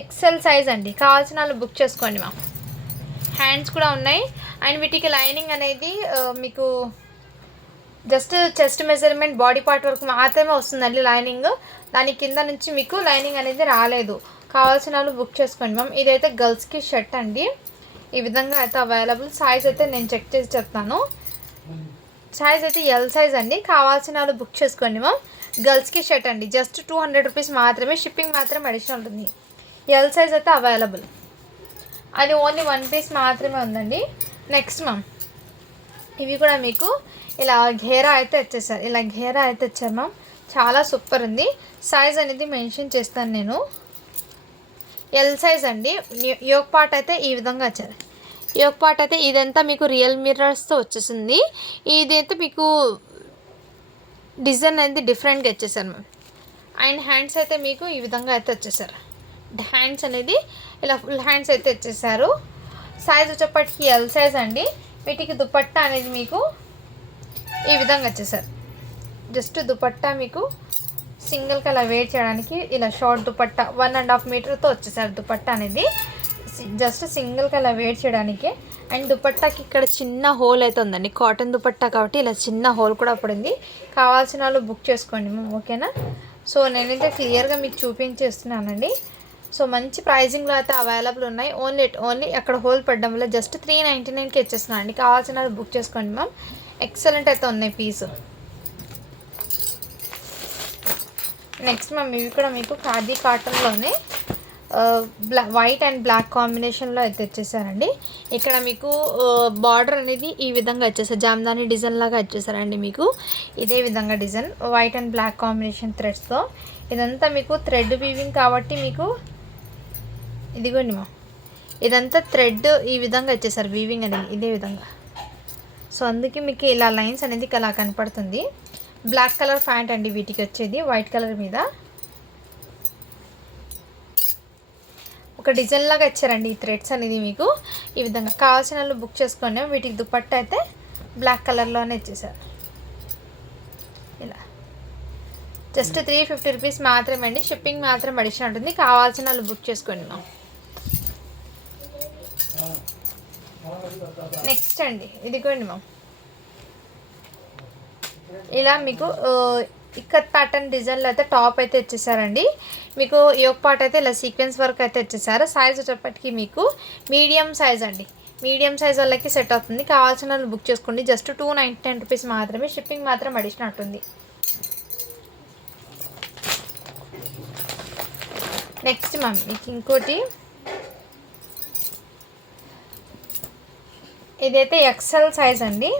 ఎక్సెల్ సైజ్ అండి. కావాల్సిన వాళ్ళు బుక్ చేసుకోండి మ్యామ్. హ్యాండ్స్ కూడా ఉన్నాయి. అండ్ వీటికి లైనింగ్ అనేది మీకు just chest measurement body part వరకు మాత్రమే వస్తుందండి లైనింగ్. దాని కింద నుంచి మీకు లైనింగ్ అనేది రాలేదు. కావాల్సిన వాళ్ళు బుక్ చేసుకోండి మ్యామ్. ఇదైతే గర్ల్స్కి షర్ట్ అండి. ఈ విధంగా అయితే అవైలబుల్. సైజ్ అయితే నేను చెక్ చేసి చెప్తాను. సైజ్ అయితే ఎల్ సైజ్ అండి. కావాల్సిన వాళ్ళు బుక్ చేసుకోండి మ్యామ్. గర్ల్స్కి షర్ట్ అండి. జస్ట్ 200 రూపీస్ మాత్రమే. షిప్పింగ్ మాత్రం అడిషనల్ ఉంటుంది. ఎల్ సైజ్ అయితే అవైలబుల్. అది ఓన్లీ 1 పీస్ మాత్రమే ఉందండి. నెక్స్ట్ మ్యామ్ ఇవి కూడా మీకు ఇలా ఘేరా అయితే వచ్చేసారు. ఇచ్చారు మ్యామ్. చాలా సూపర్ ఉంది. సైజ్ అనేది మెన్షన్ చేస్తాను నేను. ఎల్ సైజ్ అండి. యోక్ పార్ట్ అయితే ఈ విధంగా వచ్చారు. యోక్ పార్ట్ అయితే ఇదంతా మీకు రియల్ మిర్రర్స్తో వచ్చేసింది. ఇదైతే మీకు డిజైన్ అనేది డిఫరెంట్గా వచ్చేసారు మ్యామ్. అండ్ హ్యాండ్స్ అయితే మీకు ఈ విధంగా అయితే వచ్చేసారు. హ్యాండ్స్ అనేది ఇలా ఫుల్ హ్యాండ్స్ అయితే వచ్చేసారు. సైజ్ వచ్చేప్పటికి ఎల్ సైజ్ అండి. వీటికి దుపట్టా అనేది మీకు ఈ విధంగా వచ్చేసారు. జస్ట్ దుపట్టా మీకు సింగిల్ కలర్ వేర్ చేయడానికి ఇలా షార్ట్ దుపట్టా 1.5 మీటర్తో వచ్చేసారు దుపట్టా అనేది. జస్ట్ సింగిల్గా అలా వేర్ చేయడానికి. అండ్ దుపట్టాకి ఇక్కడ చిన్న హోల్ అయితే ఉందండి, కాటన్ దుపట్టా కాబట్టి ఇలా చిన్న హోల్ కూడా పడింది. కావాల్సిన వాళ్ళు బుక్ చేసుకోండి మ్యామ్, ఓకేనా. సో నేనైతే క్లియర్గా మీకు చూపించేస్తున్నానండి. సో మంచి ప్రైజింగ్లో అయితే అవైలబుల్ ఉన్నాయి. ఓన్లీ అక్కడ హోల్ పడడం వల్ల జస్ట్ 399కి ఇచ్చేస్తున్నాను అండి. కావాల్సిన వాళ్ళు బుక్ చేసుకోండి మ్యామ్. ఎక్సలెంట్ అయితే ఉన్నాయి పీసు. నెక్స్ట్ మ్యామ్ ఇవి కూడా మీకు ఖాదీ కాటన్లోనే వైట్ అండ్ బ్లాక్ కాంబినేషన్లో అయితే వచ్చేసారండి. ఇక్కడ మీకు బార్డర్ అనేది ఈ విధంగా వచ్చేసారు, జామ్దాని డిజైన్ లాగా వచ్చేసారండి. మీకు ఇదే విధంగా design white and black combination థ్రెడ్స్తో. ఇదంతా మీకు థ్రెడ్ వీవింగ్ కాబట్టి మీకు ఇదిగోండి మా, ఇదంతా థ్రెడ్ ఈ విధంగా వచ్చేసారు వీవింగ్ అనేది ఇదే విధంగా. సో అందుకే మీకు ఇలా లైన్స్ అనేది అలా కనపడుతుంది. బ్లాక్ కలర్ ప్యాంట్ అండి వీటికి వచ్చేది, వైట్ కలర్ మీద ఒక డిజైన్ లాగా ఇచ్చారండి ఈ థ్రెడ్స్ అనేది మీకు ఈ విధంగా. కావాల్సిన వాళ్ళు బుక్ చేసుకోండి. వీటికి దుపట్టా అయితే బ్లాక్ కలర్లోనే ఇచ్చేసారు. ఇలా జస్ట్ 350 రూపీస్ మాత్రమే అండి. షిప్పింగ్ మాత్రం అడిషన్ ఉంటుంది. కావాల్సిన వాళ్ళు బుక్ చేసుకోండి మా. నెక్స్ట్ అండి ఇదిగోండి మా, ఇలా మీకు ఇక్కత్ ప్యాటర్న్ డిజైన్లో అయితే టాప్ అయితే ఇచ్చేసారండి. మీకు యోక్ పార్ట్ అయితే ఇలా సీక్వెన్స్ వర్క్ అయితే ఇచ్చేసారు. సైజ్ వచ్చేప్పటికి మీకు మీడియం సైజ్ అండి, మీడియం సైజ్ వాళ్ళకి సెట్ అవుతుంది. కావాల్సిన వాళ్ళు బుక్ చేసుకోండి. జస్ట్ 299 రూపీస్ మాత్రమే. షిప్పింగ్ మాత్రం అడిషనల్ ఉంటుంది. నెక్స్ట్ మ్యామ్ మీకు ఇంకోటి, ఇదైతే ఎక్సెల్ సైజ్ అండి,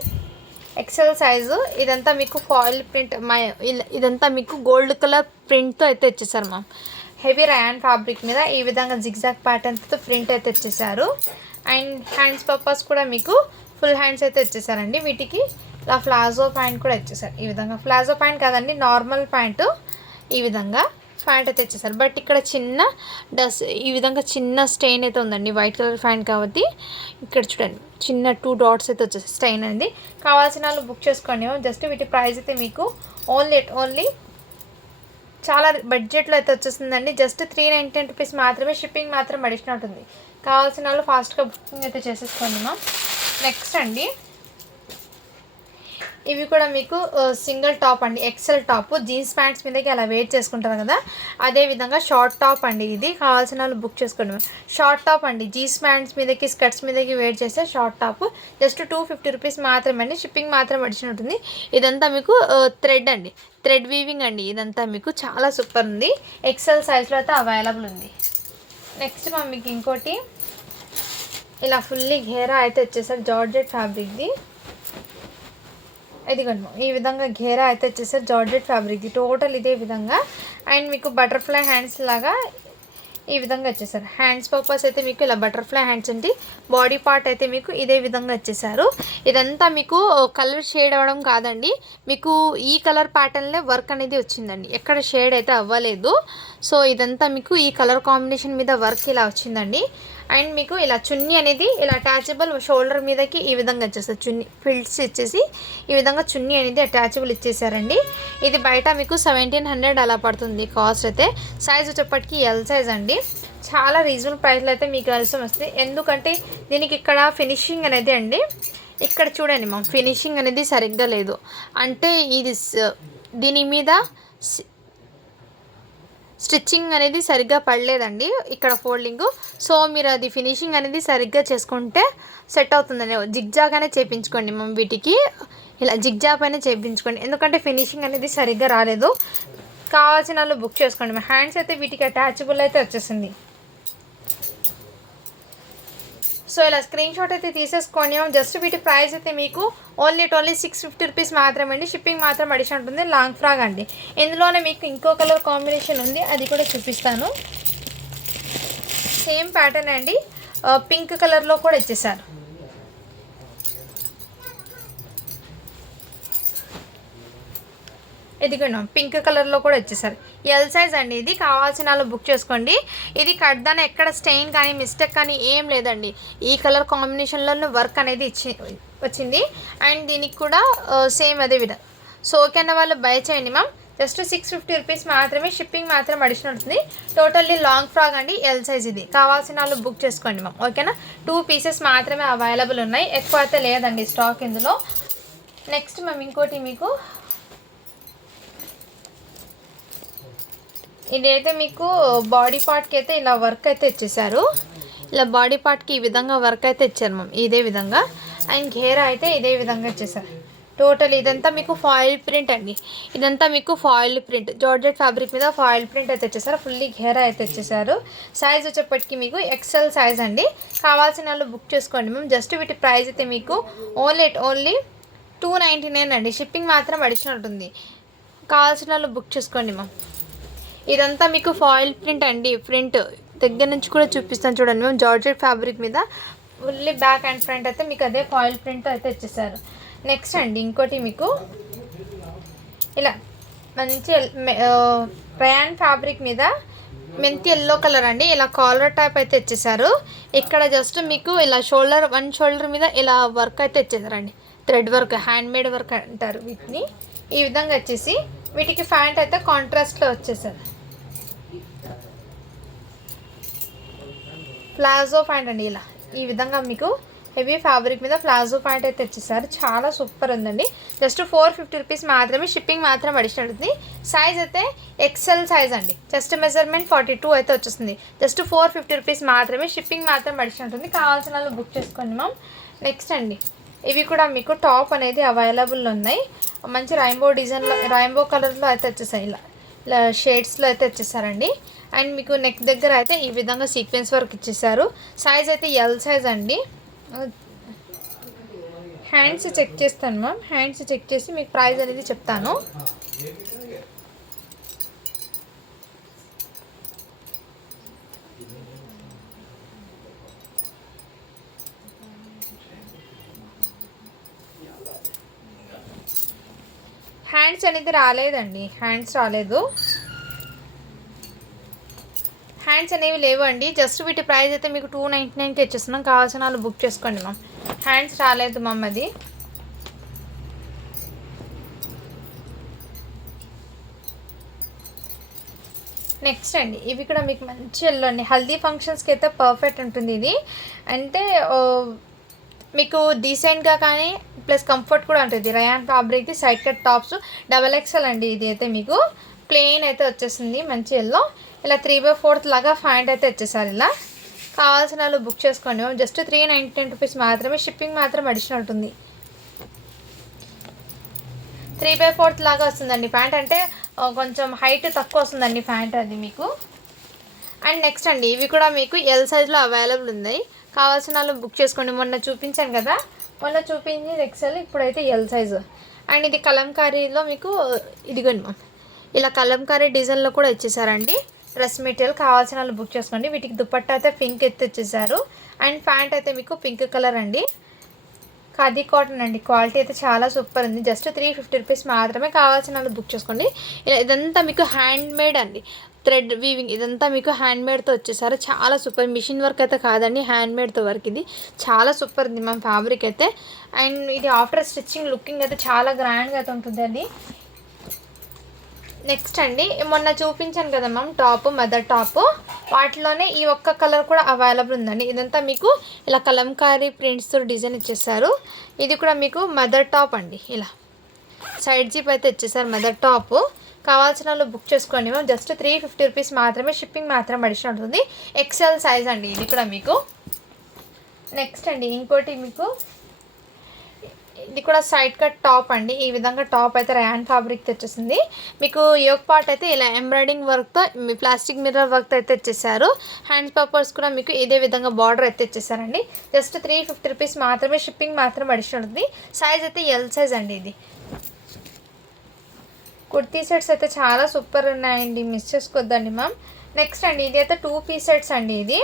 ఎక్సెల్ సైజు. ఇదంతా మీకు ఫాయిల్ ప్రింట్ ఇదంతా మీకు గోల్డ్ కలర్ ప్రింట్తో అయితే ఇచ్చేసారు మ్యామ్. హెవీ రయాన్ ఫ్యాబ్రిక్ మీద ఈ విధంగా జిగ్జాగ్ ప్యాటర్న్తో ప్రింట్ అయితే ఇచ్చేసారు. అండ్ హ్యాండ్స్ పర్పస్ కూడా మీకు ఫుల్ హ్యాండ్స్ అయితే ఇచ్చేసారండి. వీటికి ఇలా ప్లాజో ప్యాంట్ కూడా ఇచ్చేసారు ఈ విధంగా. ప్లాజో ప్యాంట్ కాదండి, నార్మల్ ప్యాంటు ఈ విధంగా ప్యాంట్ అయితే ఇచ్చేసారు. బట్ ఇక్కడ చిన్న ఈ విధంగా చిన్న స్టెయిన్ అయితే ఉందండి, వైట్ కలర్ ప్యాంట్ కాబట్టి. ఇక్కడ చూడండి చిన్న 2 డాట్స్ అయితే వచ్చేసి స్టెయిన్ అనేది. కావాల్సిన వాళ్ళు బుక్ చేసుకోండి. జస్ట్ వీటి ప్రైస్ అయితే మీకు ఓన్లీ చాలా బడ్జెట్లో అయితే వచ్చేస్తుందండి. జస్ట్ 399 రూపీస్ మాత్రమే. షిప్పింగ్ మాత్రం అడిషనల్ ఉంటుంది. కావాల్సిన వాళ్ళు ఫాస్ట్గా బుకింగ్ అయితే చేసేసుకోండి మా. నెక్స్ట్ అండి ఇవి కూడా మీకు సింగిల్ టాప్ అండి, ఎక్సెల్ టాప్. జీన్స్ ప్యాంట్స్ మీదకి అలా వేర్ చేసుకుంటారు కదా, అదేవిధంగా షార్ట్ టాప్ అండి ఇది. కావాల్సిన వాళ్ళు బుక్ చేసుకోండి. షార్ట్ టాప్ అండి, జీన్స్ ప్యాంట్స్ మీదకి స్కర్ట్స్ మీదకి వేర్ చేస్తే షార్ట్ టాప్. జస్ట్ 250 రూపీస్ మాత్రమే అండి. షిప్పింగ్ మాత్రం అడిషన్ ఉంటుంది. ఇదంతా మీకు థ్రెడ్ అండి, థ్రెడ్ వీవింగ్ అండి. ఇదంతా మీకు చాలా సూపర్ ఉంది. ఎక్సెల్ సైజ్లో అయితే అవైలబుల్ ఉంది. నెక్స్ట్ మీకు ఇంకోటి ఇలా ఫుల్లీ ఘేరా అయితే వచ్చేసారు, జార్జెట్ ఫ్యాబ్రిక్ది. ఇదిగోండి ఈ విధంగా ఘేరా అయితే వచ్చేసారు, జార్జెట్ ఫ్యాబ్రిక్ది టోటల్ ఇదే విధంగా. అండ్ మీకు బటర్ఫ్లై హ్యాండ్స్ లాగా ఈ విధంగా వచ్చేసారు. హ్యాండ్స్ పర్పస్ అయితే మీకు ఇలా బటర్ఫ్లై హ్యాండ్స్ అండి. బాడీ పార్ట్ అయితే మీకు ఇదే విధంగా వచ్చేసారు. ఇదంతా మీకు కలర్ షేడ్ అవ్వడం కాదండి, మీకు ఈ కలర్ ప్యాటర్న్లే వర్క్ అనేది వచ్చిందండి, ఎక్కడ షేడ్ అయితే అవ్వలేదు. సో ఇదంతా మీకు ఈ కలర్ కాంబినేషన్ మీద వర్క్ ఇలా వచ్చిందండి. అండ్ మీకు ఇలా చున్నీ అనేది ఇలా అటాచబుల్ షోల్డర్ మీదకి ఈ విధంగా వచ్చేస్తారు. చున్నీ ఫిల్స్ ఇచ్చేసి ఈ విధంగా చున్నీ అనేది అటాచబుల్ ఇచ్చేసారండి. ఇది బయట మీకు 1700 అలా పడుతుంది కాస్ట్ అయితే. సైజ్ వచ్చేప్పటికి ఎల్ సైజ్ అండి. చాలా రీజనబుల్ ప్రైస్లో అయితే మీకు అవసరం వస్తుంది. ఎందుకంటే దీనికి ఇక్కడ ఫినిషింగ్ అనేది అండి, ఇక్కడ చూడండి మ్యామ్, ఫినిషింగ్ అనేది సరిగ్గా లేదు. అంటే ఇది దీని మీద స్టిచ్చింగ్ అనేది సరిగ్గా పడలేదండి ఇక్కడ ఫోల్డింగ్. సో మీరు అది ఫినిషింగ్ అనేది సరిగ్గా చేసుకుంటే సెట్ అవుతుందండి. జిగ్జాగ్ అనే చేయించుకోండి మనం, వీటికి ఇలా జిగ్జాగ్ అయినా చేయించుకోండి, ఎందుకంటే ఫినిషింగ్ అనేది సరిగ్గా రాలేదు. కావాల్సిన వాళ్ళు బుక్ చేసుకోండి. హ్యాండ్స్ అయితే వీటికి అటాచబుల్ అయితే వచ్చేసింది. సో ఇలా స్క్రీన్ షాట్ అయితే తీసేసుకోండి. జస్ట్ వీటి ప్రైస్ అయితే మీకు ఓన్లీ 650 రూపీస్ మాత్రమే అండి. షిప్పింగ్ మాత్రం అడిషన్ ఉంటుంది. లాంగ్ ఫ్రాక్ అండి. ఇందులోనే మీకు ఇంకో కలర్ కాంబినేషన్ ఉంది, అది కూడా చూపిస్తాను. సేమ్ ప్యాటర్న్ అండి, పింక్ కలర్లో కూడా ఇచ్చేసారు. ఇదిగోండి పింక్ కలర్లో కూడా వచ్చేసారు. ఎల్ సైజ్ అండి ఇది. కావాల్సిన వాళ్ళు బుక్ చేసుకోండి. ఇది కట్దాన ఎక్కడ స్టెయిన్ కానీ మిస్టేక్ కానీ ఏం లేదండి. ఈ కలర్ కాంబినేషన్లోనే వర్క్ అనేది వచ్చింది. అండ్ దీనికి కూడా సేమ్ అదే విధంగా. సో ఓకే అన్న వాళ్ళు బై చేయండి మ్యామ్. జస్ట్ 650 రూపీస్ మాత్రమే, షిప్పింగ్ మాత్రం అడిషనల్ ఉంటుంది. టోటల్లీ లాంగ్ ఫ్రాక్ అండి, ఎల్ సైజ్. ఇది కావాల్సిన వాళ్ళు బుక్ చేసుకోండి మ్యామ్, ఓకేనా. 2 పీసెస్ మాత్రమే అవైలబుల్ ఉన్నాయి, ఎక్కువ అయితే లేదండి స్టాక్ ఇందులో. నెక్స్ట్ మ్యామ్ ఇంకోటి మీకు ఇదైతే మీకు బాడీ పార్ట్కి అయితే ఇలా వర్క్ అయితే ఇచ్చేసారు. ఇలా బాడీ పార్ట్కి ఈ విధంగా వర్క్ అయితే ఇచ్చారు మ్యామ్, ఇదే విధంగా. అండ్ ఘేరా అయితే ఇదే విధంగా ఇచ్చేసారు. టోటల్ ఇదంతా మీకు ఫాయిల్ ప్రింట్ అండి, ఇదంతా మీకు ఫాయిల్ ప్రింట్, జార్జెట్ ఫ్యాబ్రిక్ మీద ఫాయిల్ ప్రింట్ అయితే ఇచ్చేసారు. ఫుల్లీ ఘేరా అయితే ఇచ్చేసారు. సైజ్ వచ్చేప్పటికి మీకు ఎక్సెల్ సైజ్ అండి. కావాల్సిన వాళ్ళు బుక్ చేసుకోండి మ్యామ్. జస్ట్ వీటి ప్రైస్ అయితే మీకు ఓన్లీ 299 అండి, షిప్పింగ్ మాత్రం అడిషనల్ ఉంటుంది. కావాల్సిన వాళ్ళు బుక్ చేసుకోండి మ్యామ్. ఇదంతా మీకు ఫాయిల్ ప్రింట్ అండి, ప్రింట్ దగ్గర నుంచి కూడా చూపిస్తాను చూడండి మేము. జార్జెట్ ఫ్యాబ్రిక్ మీద ఫుల్లీ బ్యాక్ అండ్ ఫ్రంట్ అయితే మీకు అదే ఫాయిల్ ప్రింట్ అయితే ఇచ్చేసారు. నెక్స్ట్ అండి ఇంకోటి మీకు ఇలా మంచి రయాన్ ఫ్యాబ్రిక్ మీద మెంతి ఎల్లో కలర్ అండి, ఇలా కాలర్ టైప్ అయితే ఇచ్చేసారు. ఇక్కడ జస్ట్ మీకు ఇలా వన్ షోల్డర్ మీద ఇలా వర్క్ అయితే ఇచ్చేసారండి, thread work, hand made work అంటారు వీటిని. ఈ విధంగా వచ్చేసి వీటికి ప్యాంట్ అయితే కాంట్రాస్ట్లో వచ్చేసారు. ప్లాజో ప్యాంట్ అండి, ఇలా ఈ విధంగా మీకు హెవీ ఫ్యాబ్రిక్ మీద ప్లాజో ప్యాంట్ అయితే తెచ్చేసారు. చాలా సూపర్ ఉందండి. జస్ట్ 450 రూపీస్ మాత్రమే, షిప్పింగ్ మాత్రం అడిషనల్ ఉంటుంది. సైజ్ అయితే ఎక్సెల్ సైజ్ అండి, చెస్ట్ మెజర్మెంట్ 42 అయితే వచ్చేస్తుంది. జస్ట్ 450 రూపీస్ మాత్రమే, షిప్పింగ్ మాత్రం అడిషనల్ ఉంటుంది. కావాల్సిన వాళ్ళు బుక్ చేసుకోండి మ్యామ్. నెక్స్ట్ అండి ఇవి కూడా మీకు టాప్ అనేది అవైలబుల్ ఉన్నాయి. మంచి రెయిన్బో కలర్లో అయితే వచ్చేసాయి, ఇలా షేడ్స్లో అయితే వచ్చేసారండి. అండ్ మీకు నెక్ దగ్గర అయితే ఈ విధంగా సీక్వెన్స్ వర్క్ ఇచ్చేసారు. సైజ్ అయితే ఎల్ సైజ్ అండి. హ్యాండ్స్ చెక్ చేస్తాను మ్యామ్, హ్యాండ్స్ చెక్ చేసి మీకు ప్రైస్ అనేది చెప్తాను. హ్యాండ్స్ అనేది రాలేదండి, హ్యాండ్స్ రాలేదు, హ్యాండ్స్ అనేవి లేవండి. జస్ట్ వీటి ప్రైస్ అయితే మీకు 299కి ఇచ్చేస్తున్నాం. కావాల్సిన వాళ్ళు బుక్ చేసుకోండి మ్యామ్. హ్యాండ్స్ రాలేదు మ్యామ్ అది. నెక్స్ట్ అండి ఇవి కూడా మీకు మంచి ఎల్లో అండి, హల్దీ ఫంక్షన్స్కి అయితే పర్ఫెక్ట్ ఉంటుంది ఇది. అంటే మీకు డీసెంట్గా కానీ ప్లస్ కంఫర్ట్ కూడా ఉంటుంది. రయాన్ ఫ్యాబ్రిక్ది సైడ్ కట్ టాప్స్ XXL అండి. ఇది అయితే మీకు ప్లెయిన్ అయితే వచ్చేసింది మంచి ఎల్లో. ఇలా 3/4 లాగా ప్యాంట్ అయితే వచ్చేసారు. ఇలా కావాల్సిన వాళ్ళు బుక్ చేసుకోండి. జస్ట్ 399 రూపీస్ మాత్రమే, షిప్పింగ్ మాత్రం అడిషనల్ ఉంటుంది. 3/4 లాగా వస్తుందండి ప్యాంట్, అంటే కొంచెం హైట్ తక్కువ వస్తుందండి ప్యాంట్ అది మీకు. అండ్ నెక్స్ట్ అండి ఇవి కూడా మీకు ఎల్ సైజ్లో అవైలబుల్ ఉన్నాయి. కావాల్సిన వాళ్ళు బుక్ చేసుకోండి. మొన్న చూపించాను కదా, మొన్న చూపించింది ఎక్సెల్, ఇప్పుడైతే ఎల్ సైజు. అండ్ ఇది కలంకారీలో మీకు ఇదిగోండి మ్యామ్, ఇలా కలంకారీ డిజైన్లో కూడా ఇచ్చేసారండి. డ్రెస్ మెటీరియల్ కావాల్సిన వాళ్ళు బుక్ చేసుకోండి. వీటికి దుపట్టా అయితే పింక్ ఎత్తి ఇచ్చేసారు. అండ్ ప్యాంట్ అయితే మీకు పింక్ కలర్ అండి, ఖాదీ కాటన్ అండి. క్వాలిటీ అయితే చాలా సూపర్ ఉంది. జస్ట్ 350 రూపీస్ మాత్రమే, కావాల్సిన వాళ్ళు బుక్ చేసుకోండి. ఇలా ఇదంతా మీకు హ్యాండ్ మేడ్ అండి, థ్రెడ్ వీవింగ్ ఇదంతా మీకు హ్యాండ్ మేడ్తో వచ్చేసారు. చాలా సూపర్, మిషన్ వర్క్ అయితే కాదండి, హ్యాండ్ మేడ్తో వర్క్. ఇది చాలా సూపర్ ఉంది మ్యామ్ ఫ్యాబ్రిక్ అయితే. అండ్ ఇది ఆఫ్టర్ స్టిచ్చింగ్ లుకింగ్ అయితే చాలా గ్రాండ్గా అయితే ఉంటుంది అది. నెక్స్ట్ అండి మొన్న చూపించాను కదా మ్యామ్ టాప్, మదర్ టాప్, వాటిలోనే ఈ ఒక్క కలర్ కూడా అవైలబుల్ ఉందండి. ఇదంతా మీకు ఇలా కలంకారీ ప్రింట్స్తో డిజైన్ ఇచ్చేసారు. ఇది కూడా మీకు మదర్ టాప్ అండి, ఇలా సైడ్ జీప్ అయితే ఇచ్చేసారు మదర్ టాప్. కావాల్సిన వాళ్ళు బుక్ చేసుకోండి మ్యామ్. జస్ట్ 350 రూపీస్ మాత్రమే, షిప్పింగ్ మాత్రం అడిషనల్ ఉంటుంది. ఎక్సెల్ సైజ్ అండి ఇది కూడా మీకు. నెక్స్ట్ అండి ఇంకోటి మీకు ఇది కూడా సైడ్ కట్ టాప్ అండి. ఈ విధంగా టాప్ అయితే రయాన్ ఫ్యాబ్రిక్ తెచ్చేసింది. మీకు యోక్ పార్ట్ అయితే ఇలా ఎంబ్రాయిడింగ్ వర్క్తో ప్లాస్టిక్ మిర్రర్ వర్క్ అయితే ఇచ్చేసారు. హ్యాండ్స్ పర్పస్ కూడా మీకు ఇదే విధంగా బార్డర్ అయితే ఇచ్చేసారండి. జస్ట్ 350 రూపీస్ మాత్రమే, షిప్పింగ్ మాత్రం అడిషనల్ ఉంటుంది. సైజ్ అయితే ఎల్ సైజ్ అండి ఇది. కుర్తీ సెట్స్ అయితే చాలా సూపర్ ఉన్నాయండి, మిస్ చేసుకోవద్దండి మ్యామ్. నెక్స్ట్ అండి ఇది అయితే 2 పీస్ సెట్స్ అండి.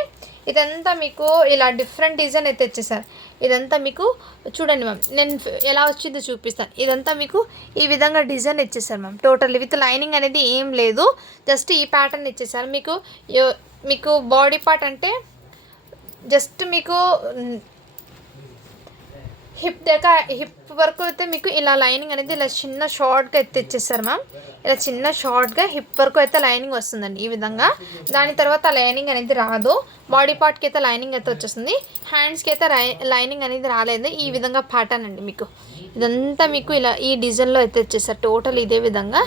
ఇదంతా మీకు ఇలా డిఫరెంట్ డిజైన్ అయితే ఇచ్చేసారు. ఇదంతా మీకు చూడండి మ్యామ్, నేను ఎలా వచ్చిందో చూపిస్తాను. ఇదంతా మీకు ఈ విధంగా డిజైన్ ఇచ్చేసారు మ్యామ్. టోటల్ విత్ లైనింగ్ అనేది ఏం లేదు, జస్ట్ ఈ ప్యాటర్న్ ఇచ్చేసారు. మీకు బాడీ పార్ట్ అంటే జస్ట్ మీకు హిప్ వరకు అయితే మీకు ఇలా లైనింగ్ అనేది ఇలా చిన్న షార్ట్గా అయితే ఇచ్చేస్తారు మ్యామ్. ఇలా చిన్న షార్ట్గా హిప్ వరకు అయితే లైనింగ్ వస్తుందండి ఈ విధంగా. దాని తర్వాత లైనింగ్ అనేది రాదు. బాడీ పార్ట్కి అయితే లైనింగ్ అయితే వచ్చేస్తుంది. హ్యాండ్స్కి అయితే లైనింగ్ అనేది రాలేదు. ఈ విధంగా ప్యాటర్న్ అండి మీకు. ఇదంతా మీకు ఇలా ఈ డిజైన్లో అయితే వచ్చేస్తారు. టోటల్ ఇదే విధంగా